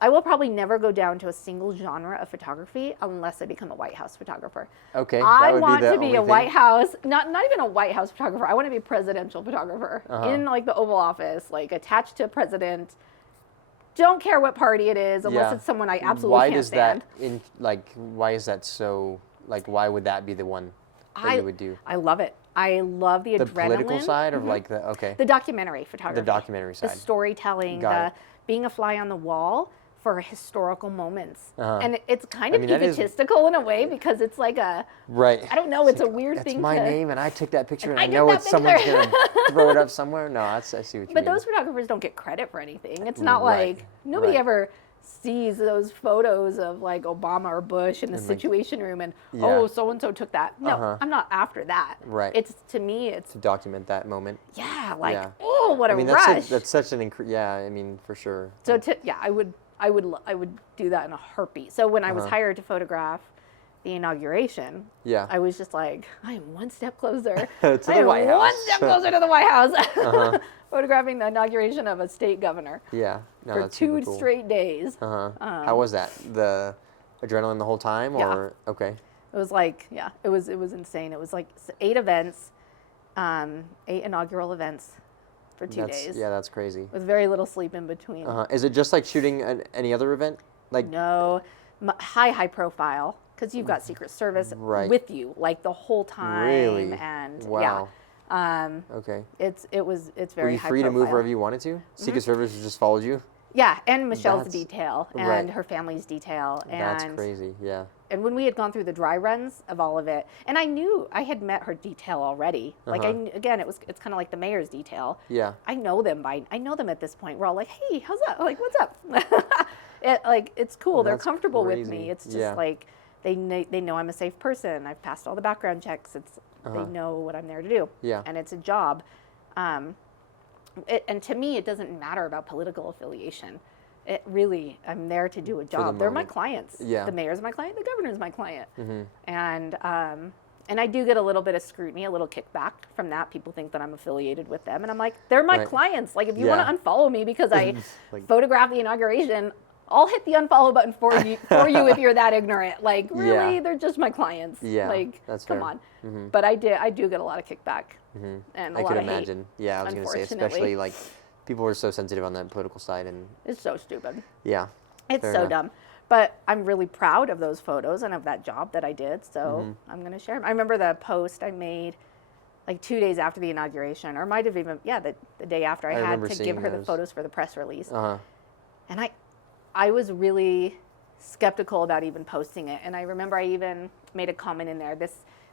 I will probably never go down to a single genre of photography unless I become a White House photographer. Okay. I want to be a White House, not even a White House photographer. I want to be a presidential photographer in like the Oval Office, like attached to a president. Don't care what party it is, unless it's someone I absolutely can't stand. Why is that so, like, why would that be the one that you would do? I love it. I love the adrenaline. The political side, or like the documentary photography. The documentary side. The storytelling, being a fly on the wall for historical moments. And it's kind of egotistical in a way, because it's like a, I don't know, it's a weird thing. That's my name, and I took that picture, and I know someone's going to throw it up somewhere. No, I see what you mean. But those photographers don't get credit for anything. It's not like, nobody ever sees those photos of like Obama or Bush in the Situation Room and, oh, so-and-so took that. No, I'm not after that. Right. It's, to me, it's... To document that moment. Yeah, like, oh, what a rush. That's such an I mean, for sure. So, I would do that in a heartbeat. So when I was hired to photograph the inauguration, I was just like, I am one step closer. To the White House. One step closer to the White House. Photographing the inauguration of a state governor. Yeah. No, for that's 2 cool. straight days. How was that? The adrenaline the whole time, or okay? It was like, it was insane. It was like 8 events, 8 inaugural events for 2 days. Yeah, that's crazy. With very little sleep in between. Is it just like shooting any other event? Like no, high profile, because you've got Secret Service with you like the whole time. Really? And wow. Okay. It's very high Were you free to move wherever you wanted to? Secret Service just followed you? Yeah, and Michelle's detail and her family's detail. And that's crazy. Yeah. And when we had gone through the dry runs of all of it, and I knew I had met her detail already. Like again, it's kind of like the mayor's detail. Yeah. I know them at this point. We're all like, hey, how's that? Like, what's up? It's cool. They're comfortable with me. It's just like they know I'm a safe person. I've passed all the background checks. They know what I'm there to do. Yeah. And it's a job. And to me, it doesn't matter about political affiliation. It really, I'm there to do a job. They're my clients. Yeah. The mayor's my client. The governor's my client. And I do get a little bit of scrutiny, a little kickback from that. People think that I'm affiliated with them, and I'm like, they're my clients. Like, if you want to unfollow me because I photographed the inauguration, I'll hit the unfollow button for you if you're that ignorant. Like, really, they're just my clients. Yeah, like, that's come fair. on. But I do get a lot of kickback and a lot of hate. I could imagine. Yeah, I was going to say, especially like people are so sensitive on that political side, and it's so stupid. Yeah, it's so dumb. But I'm really proud of those photos and of that job that I did. So I'm going to share them. I remember the post I made like 2 days after the inauguration, or might have even the day after. I had to give her the photos for the press release, and I was really skeptical about even posting it. And I remember I even made a comment in there.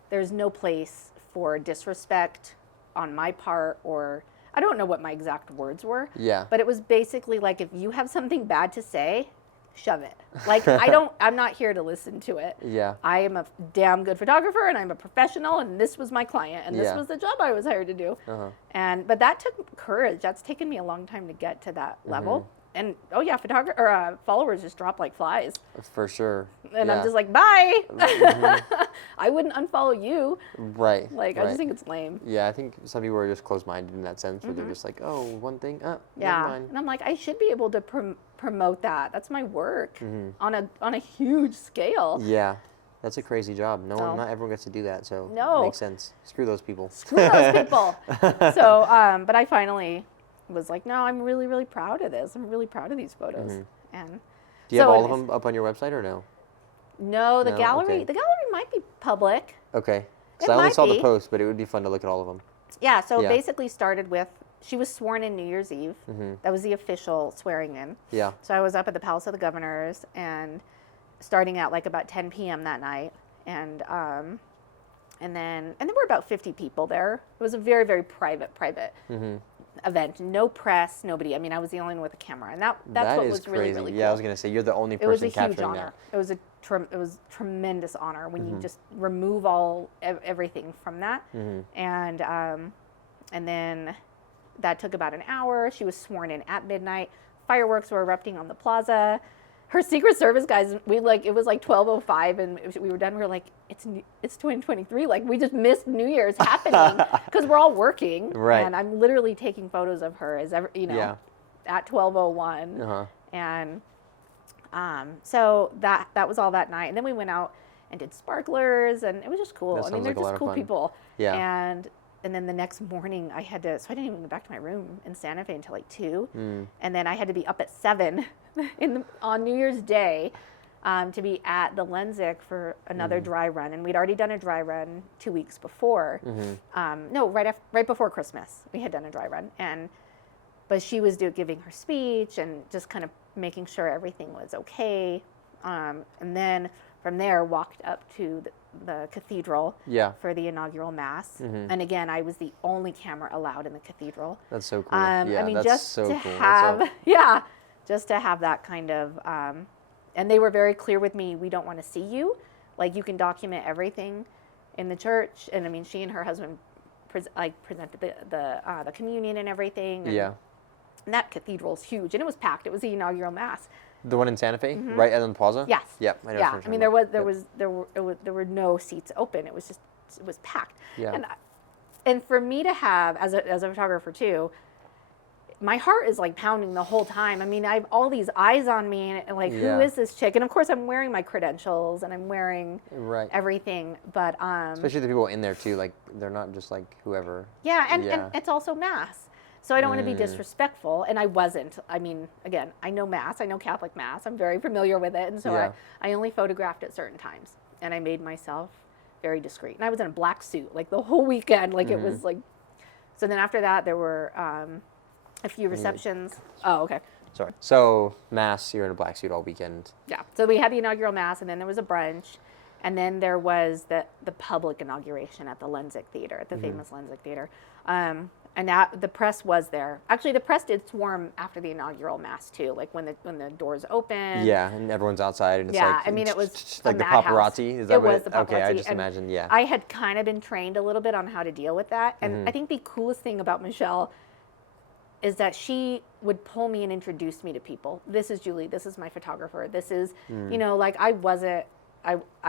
There's no place for disrespect on my part, or I don't know what my exact words were. Yeah. But it was basically like, if you have something bad to say, shove it. Like, I'm not here to listen to it. Yeah. I am a damn good photographer, and I'm a professional, and this was my client, and this was the job I was hired to do. But that took courage. That's taken me a long time to get to that level. and oh yeah, followers just drop like flies. For sure. And yeah. I'm just like, bye. Mhm. I wouldn't unfollow you. Right. Like, I right. just think it's lame. Yeah, I think some people are just closed-minded in that sense, where they're just like, oh, one thing, never Yeah. mind. And I'm like, I should be able to promote that. That's my work Mhm. on a huge scale. Yeah, that's a crazy job. So- Not everyone gets to do that, so No. it makes sense. Screw those people. Screw those people. So, but I finally was like, no, I'm really, really proud of this. I'm really proud of these photos. And Do you have so all of anyways, them up on your website or no? No, the No? gallery. Okay. The gallery might be public. Okay. Because It I only might saw the be. post, but it would be fun to look at all of them. Yeah. So Yeah. it basically started with she was sworn in New Year's Eve. That was the official swearing in. Yeah. So I was up at the Palace of the Governors and starting at like about 10 p.m. that night, and there were about 50 people there. It was a very, very private event. No press, nobody. I mean, I was the only one with a camera, and that's That what is was crazy. really, really cool. Yeah, I was gonna say you're the only It was a person huge capturing honor. that. It was tremendous honor when Mm-hmm. you just remove everything from that, and then that took about an hour. She was sworn in at midnight. Fireworks were erupting on the plaza. Her Secret Service guys, it was like 12:05, and we were done. We were like, it's 2023. Like, we just missed New Year's happening because we're all working. Right. And I'm literally taking photos of her Yeah. at 12:01. Uh-huh. And so that was all that night. And then we went out and did sparklers, and it was just cool. That I mean, sounds they're like a lot just of cool fun. people. Yeah. And then the next morning so I didn't even go back to my room in Santa Fe until like 2. And then I had to be up at 7 on New Year's Day to be at the Lensic for another dry run. And we'd already done a dry run 2 weeks before. No, right before Christmas, we had done a dry run. But she was giving her speech and just kind of making sure everything was okay. And then from there, walked up to the cathedral Yeah. for the inaugural mass. And again, I was the only camera allowed in the cathedral. That's so cool. I Yeah, mean, that's just so to cool. That's have, all- just to have that kind of, and they were very clear with me, we don't want to see you. Like, you can document everything in the church. And I mean, she and her husband presented the communion and everything. And, Yeah. and that cathedral is huge, and it was packed. It was the inaugural mass. The one in Santa Fe, right on the plaza. Yes. Yep. I know Yeah. what I you're mean, talking there were no seats open. It was packed. Yeah. And for me to have, as a photographer too, my heart is like pounding the whole time. I mean, I have all these eyes on me, and like, Yeah. who is this chick? And of course, I'm wearing my credentials and I'm wearing Right. everything. But Especially the people in there too. Like, they're not just like whoever. yeah, and Yeah. it's also mass. So I don't want to be disrespectful, and I wasn't. I mean, again, I know mass. I know Catholic mass. I'm very familiar with it, and so Yeah. I only photographed at certain times, and I made myself very discreet. And I was in a black suit like the whole weekend. Like, it was like. So then after that, there were a few receptions. Oh, okay. Sorry. So mass, you're in a black suit all weekend. Yeah. So we had the inaugural mass, and then there was a brunch, and then there was the public inauguration at the Lensic Theater, at the famous Lensic Theater. And the press was there. Actually, the press did swarm after the inaugural mass too, like when the doors opened. Yeah, and everyone's outside, and it's Yeah, like. I mean, it was like a the madhouse. paparazzi. Is It that what was the paparazzi. Okay, I just and imagine. Yeah. I had kind of been trained a little bit on how to deal with that, and I think the coolest thing about Michelle is that she would pull me and introduce me to people. This is Julie. This is my photographer. This is, like, I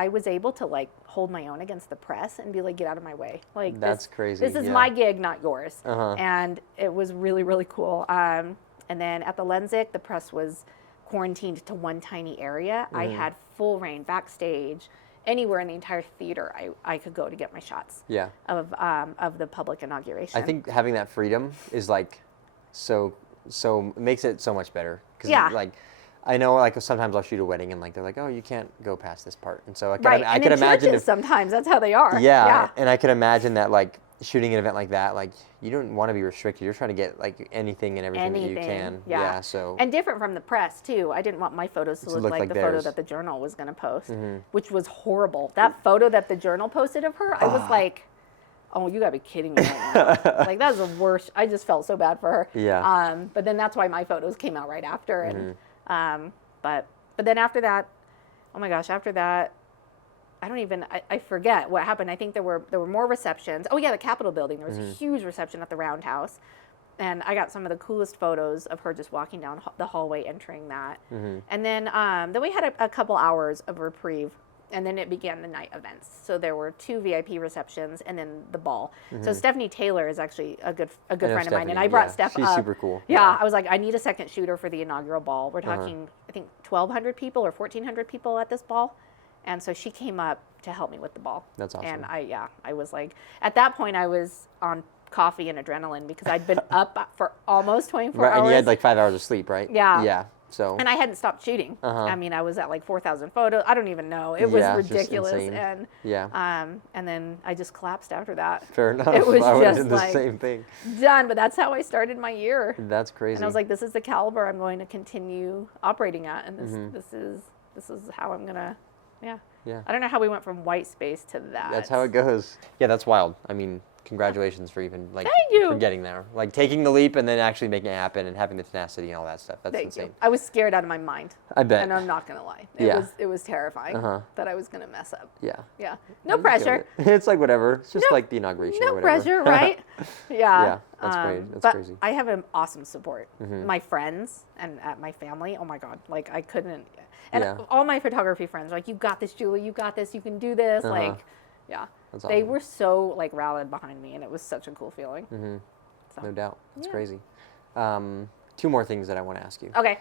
was able to like hold my own against the press and be like, get out of my way. Like, That's crazy, This is yeah. my gig, not yours. Uh-huh. And it was really, really cool. And then at the Lensic, the press was quarantined to one tiny area. I had full reign backstage, anywhere in the entire theater I could go to get my shots Yeah. of the public inauguration. I think having that freedom is like so makes it so much better. 'Cause Yeah. Like, I know, like, sometimes I'll shoot a wedding and like they're like, oh, you can't go past this part, and so I right. I And could in imagine churches, if, sometimes that's how they are. yeah, and I could imagine that like shooting an event like that, like you don't want to be restricted. You're trying to get like anything and everything that you can. Yeah. So And different from the press too. I didn't want my photos to look like the photo theirs. that the Journal was going to post, which was horrible. That photo that the Journal posted of her, I was like, oh, you gotta be kidding me right now. Like, that was the worst. I just felt so bad for her. Yeah. But then that's why my photos came out right after. And but then after that, oh my gosh, after that, I forget what happened. I think there were more receptions. Oh yeah, the Capitol building. There was a huge reception at the Roundhouse. and I got some of the coolest photos of her just walking down the hallway, entering that. And then we had a couple hours of reprieve, and then it began the night events. So there were 2 VIP receptions, and then the ball. So Stephanie Taylor is actually a good friend of mine, and I brought Steph she's up. super cool. Yeah, I was like, I need a second shooter for the inaugural ball. We're talking, I think, 1,200 people or 1,400 people at this ball. And so she came up to help me with the ball. That's awesome. And I was like, at that point, I was on coffee and adrenaline because I'd been up for almost 24 hours. And you had like 5 hours of sleep, right? Yeah. Yeah. So. And I hadn't stopped shooting. I mean, I was at like 4,000 photos. I don't even know. It was ridiculous. Just insane. And and then I just collapsed after that. Fair enough. It was I would have just done the like same thing. done. But that's how I started my year. That's crazy. And I was like, this is the caliber I'm going to continue operating at, and this is how I'm gonna. Yeah. I don't know how we went from white space to that. That's how it goes. Yeah, that's wild. I mean, congratulations for even like for getting there, like taking the leap and then actually making it happen and having the tenacity and all that stuff. That's insane. I was scared out of my mind. I bet. And I'm not gonna lie. It was terrifying that I was gonna mess up. Yeah. No pressure. It's like whatever. It's just like the inauguration. No or whatever. pressure, right? Yeah. That's great. That's but crazy. I have an awesome support. My friends and my family. Oh my God! Like I couldn't. And all my photography friends were like, you got this, Julie. You got this. You can do this. Like, yeah. That's they awesome. were so like rallied behind me, and it was such a cool feeling. So, No doubt. That's crazy. 2 more things that I want to ask you. Okay.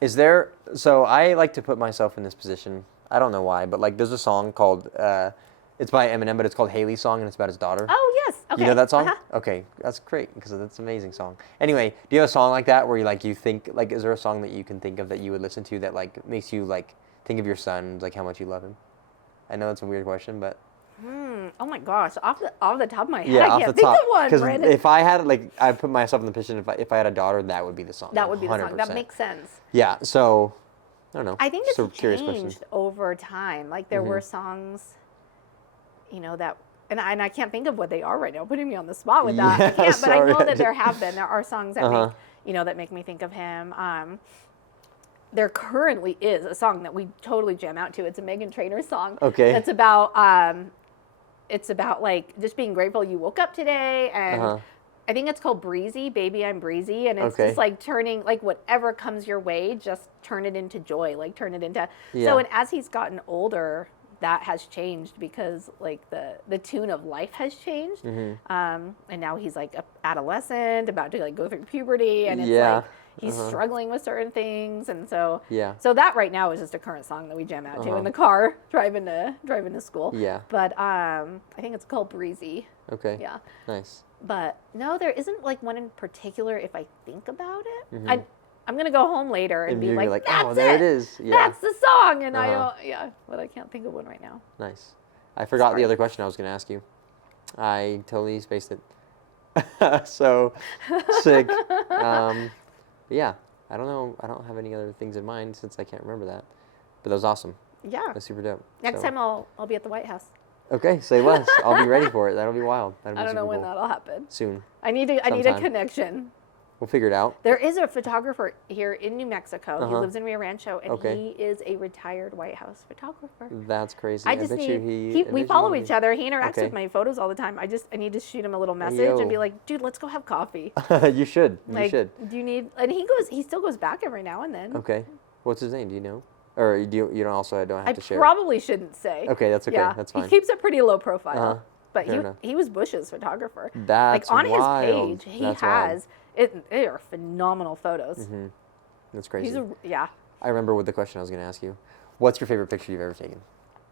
Is there, so I like to put myself in this position. I don't know why, but like there's a song called, it's by Eminem, but it's called Haley's Song, and it's about his daughter. Oh, yes. Okay. You know that song? Okay, that's great, because that's an amazing song. Anyway, do you have a song like that where you think, like, is there a song that you can think of that you would listen to that like makes you like think of your son, like how much you love him? I know that's a weird question, but. Oh my gosh! Off the top of my head, Yeah, I off can't the think top. of one. Because Brandon. if I had I put myself in the position if I had a daughter, that would be the song. That would be the 100%. song. That makes sense. Yeah. So, I don't know. I think Just it's a curious changed question. over time. Like there were songs, that, and I can't think of what they are right now. Putting me on the spot with that. I can't, but I know that there are songs that make me think of him. There currently is a song that we totally jam out to. It's a Meghan Trainor song. Okay. It's about like just being grateful you woke up today, and I think it's called Breezy, Baby I'm Breezy, and it's just like turning like whatever comes your way, just turn it into joy, like turn it into. So and as he's gotten older, that has changed because like the tune of life has changed, and now he's like a adolescent, about to like go through puberty, and it's like. He's struggling with certain things, and so that right now is just a current song that we jam out to in the car driving to school. Yeah. But I think it's called Breezy. Okay. Yeah. Nice. But no, there isn't like one in particular. If I think about it, I'm gonna go home later and be like, "That's oh, there it is. Yeah. That's the song," and I don't. Yeah, but I can't think of one right now. Nice. I forgot the other question I was gonna ask you. I totally spaced it. So sick. Yeah, I don't know. I don't have any other things in mind since I can't remember that. But that was awesome. Yeah. That's super dope. Next time I'll be at the White House. Okay, say less. I'll be ready for it. That'll be wild. That'll be I don't know when cool. that'll happen. Soon. I need a connection. We'll figure it out. There is a photographer here in New Mexico. He lives in Rio Rancho, and he is a retired White House photographer. That's crazy. I just we follow each other. He interacts with my photos all the time. I need to shoot him a little message and be like, dude, let's go have coffee. You should. Like, you should. Do you need? And he still goes back every now and then. Okay. What's his name? Do you know? Or you don't also don't have to share? I probably shouldn't say. Okay, that's okay. Yeah. That's fine. He keeps it pretty low profile. But Fair he was Bush's photographer. That's like on wild. his page, he has they are phenomenal photos. That's crazy. Yeah. I remember what the question I was going to ask you. What's your favorite picture you've ever taken?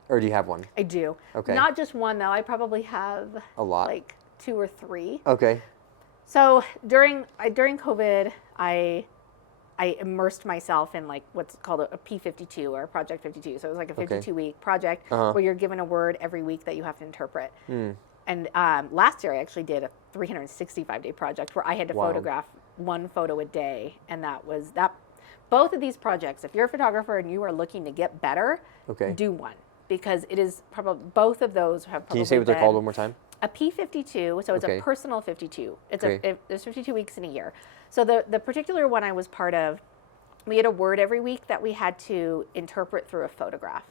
Or do you have one? I do. Okay. Not just one though. I probably have a lot. Like 2 or 3. Okay. So during COVID, I immersed myself in like what's called a P52 or a Project 52. So it was like a 52-week project where you're given a word every week that you have to interpret. And last year I actually did a 365-day project where I had to photograph 1 photo a day, and that was that. Both of these projects, if you're a photographer and you are looking to get better, do one, because it is probably both of those have. Probably Can you say what they're called one more time? A P52, so it's a personal 52. There's 52 weeks in a year. So the particular one I was part of, we had a word every week that we had to interpret through a photograph.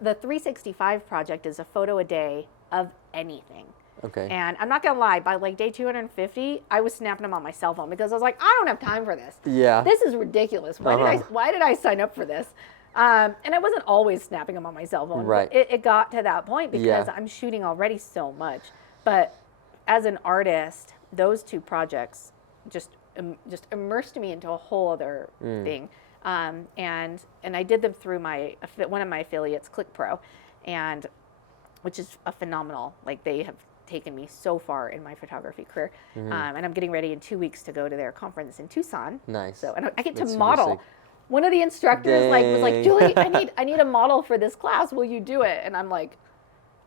The 365 project is a photo a day of anything. Okay. And I'm not gonna lie, by like day 250, I was snapping them on my cell phone because I was like, I don't have time for this. Yeah. This is ridiculous. Why did I sign up for this? And I wasn't always snapping them on my cell phone. Right. But it got to that point because Yeah. I'm shooting already so much. But as an artist, those two projects just immersed me into a whole other thing. And I did them through one of my affiliates, ClickPro, and which is a phenomenal. Like, they have taken me so far in my photography career. And I'm getting ready in 2 weeks to go to their conference in Tucson. Nice. So, and I get That's to super model. sick. One of the instructors was like, Dang. Julie, I need a model for this class. Will you do it? And I'm like,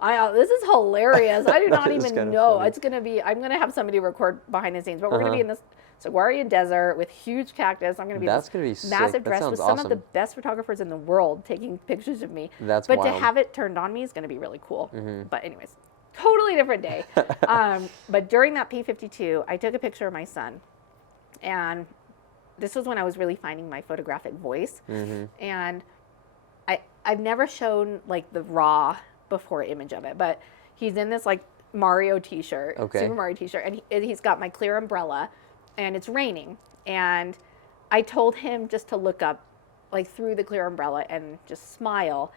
this is hilarious. I do not That is even kinda know. funny. I'm gonna have somebody record behind the scenes, but we're gonna be in this saguaro desert with huge cactus. I'm gonna be in That's this gonna be sick. massive That dress sounds with some of the awesome. best photographers in the world taking pictures of me. That's but wild. to have it turned on me is gonna be really cool. But anyways, totally different day. But during that P52, I took a picture of my son, and this was when I was really finding my photographic voice. And I've never shown like the raw before image of it, but he's in this like Mario t-shirt, Okay. Super Mario t-shirt, and he's got my clear umbrella, and it's raining, and I told him just to look up like through the clear umbrella and just smile.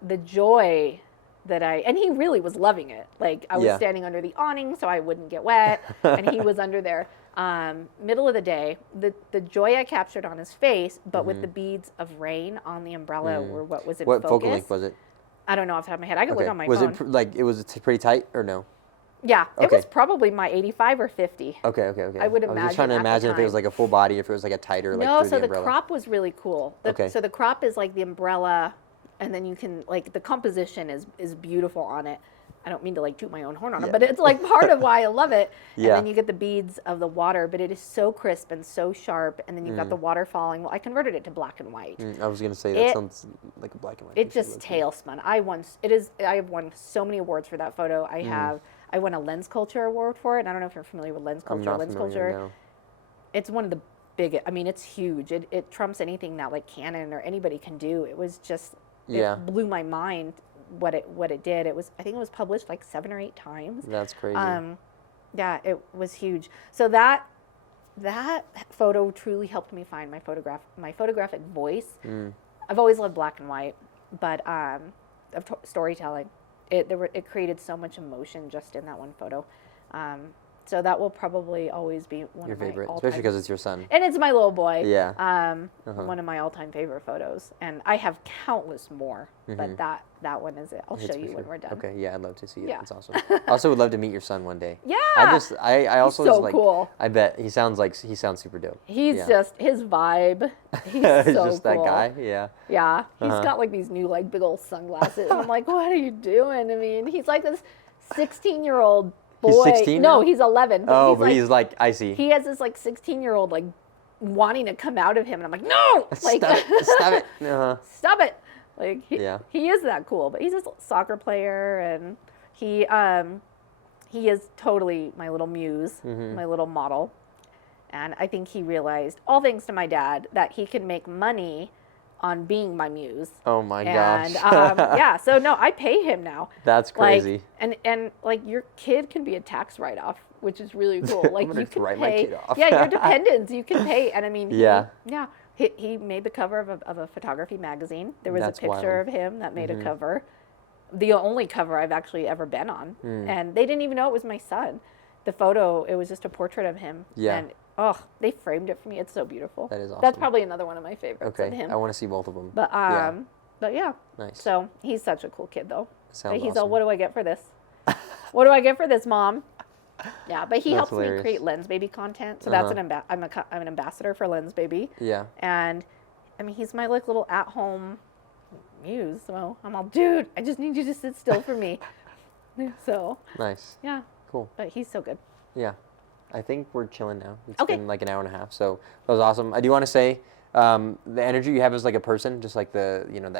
The joy that and he really was loving it. Like, I was Yeah. standing under the awning so I wouldn't get wet, and he was under there. Middle of the day, the joy I captured on his face, but with the beads of rain on the umbrella were what was in What focus. focal length was it? I don't know off the top of my head. I could look on my was phone. it was it pretty tight or no? Yeah, it Okay. was probably my 85 or 50. Okay. I would I was imagine just trying to at the imagine if it was time. like a full body, if it was like a tighter, like No, through so the the umbrella. crop was really cool. Okay. So the crop is like the umbrella, and then you can, like, the composition is beautiful on it. I don't mean to like toot my own horn on it, but it's like part of why I love it. Yeah. And then you get the beads of the water, but it is so crisp and so sharp. And then you've got the water falling. Well, I converted it to black and white. I was gonna say that It- sounds like a black and white. It picture, just low-key. tail spun. I have won so many awards for that photo. I won a Lens Culture award for it. And I don't know if you're familiar with Lens I'm Culture. not Lens familiar, Culture, no. it's one of the biggest. I mean, it's huge. It trumps anything that like Canon or anybody can do. It was just, Yeah. it blew my mind what it did. I think it was published like 7 or 8 times. That's crazy. Yeah, it was huge. So that photo truly helped me find my photographic voice. I've always loved black and white, but storytelling, it created so much emotion just in that one photo. So that will probably always be one Your of my favorite, all-time. especially because it's your son. And it's my little boy. Yeah. One of my all-time favorite photos, and I have countless more, but that one is it. I'll It's show for you when sure. we're done. Okay, yeah, I'd love to see it. Yeah. That's awesome. I also would love to meet your son one day. Yeah. I also He's was so like, cool. I bet he sounds super dope. He's Yeah. just his vibe. He's He's so just cool. that guy. Yeah. Yeah, he's got like these new like big old sunglasses, and I'm like, what are you doing? I mean, he's like this 16-year-old boy. He's 16 No, now? he's 11. Oh, but he's like, I see. he has this like 16-year-old like wanting to come out of him, and I'm like, no, like Stop it. Stop it. Uh-huh. stop it. Like Yeah. he is that cool, but he's a soccer player, and he is totally my little muse, my little model. And I think he realized, all thanks to my dad, that he can make money on being my muse. Oh my And gosh. yeah, so no, I pay him now. That's crazy. Like, and like your kid can be a tax write-off, which is really cool. Like gonna you can write my pay. kid off. Yeah, your dependents you can pay, and I mean, Yeah. He made the cover of a photography magazine. There was That's a picture wild. of him that made a cover. The only cover I've actually ever been on, and they didn't even know it was my son. The photo, it was just a portrait of him. Yeah. And they framed it for me. It's so beautiful. That is awesome. That's probably another one of my favorites of Okay. him. I want to see both of them. But Yeah. but yeah. Nice. So he's such a cool kid, though. Sounds But he's all, awesome. what do I get for this? What do I get for this, Mom? Yeah, but he That's helps me hilarious. create Lens Baby content. So that's I'm an ambassador for Lens Baby. Yeah. And I mean, he's my like little at-home muse. So I'm all, dude, I just need you to sit still for me. So Nice. yeah, Cool. but he's so good. Yeah. I think we're chilling now. It's Okay. been like an hour and a half, so that was awesome. I do want to say the energy you have as like a person, just like the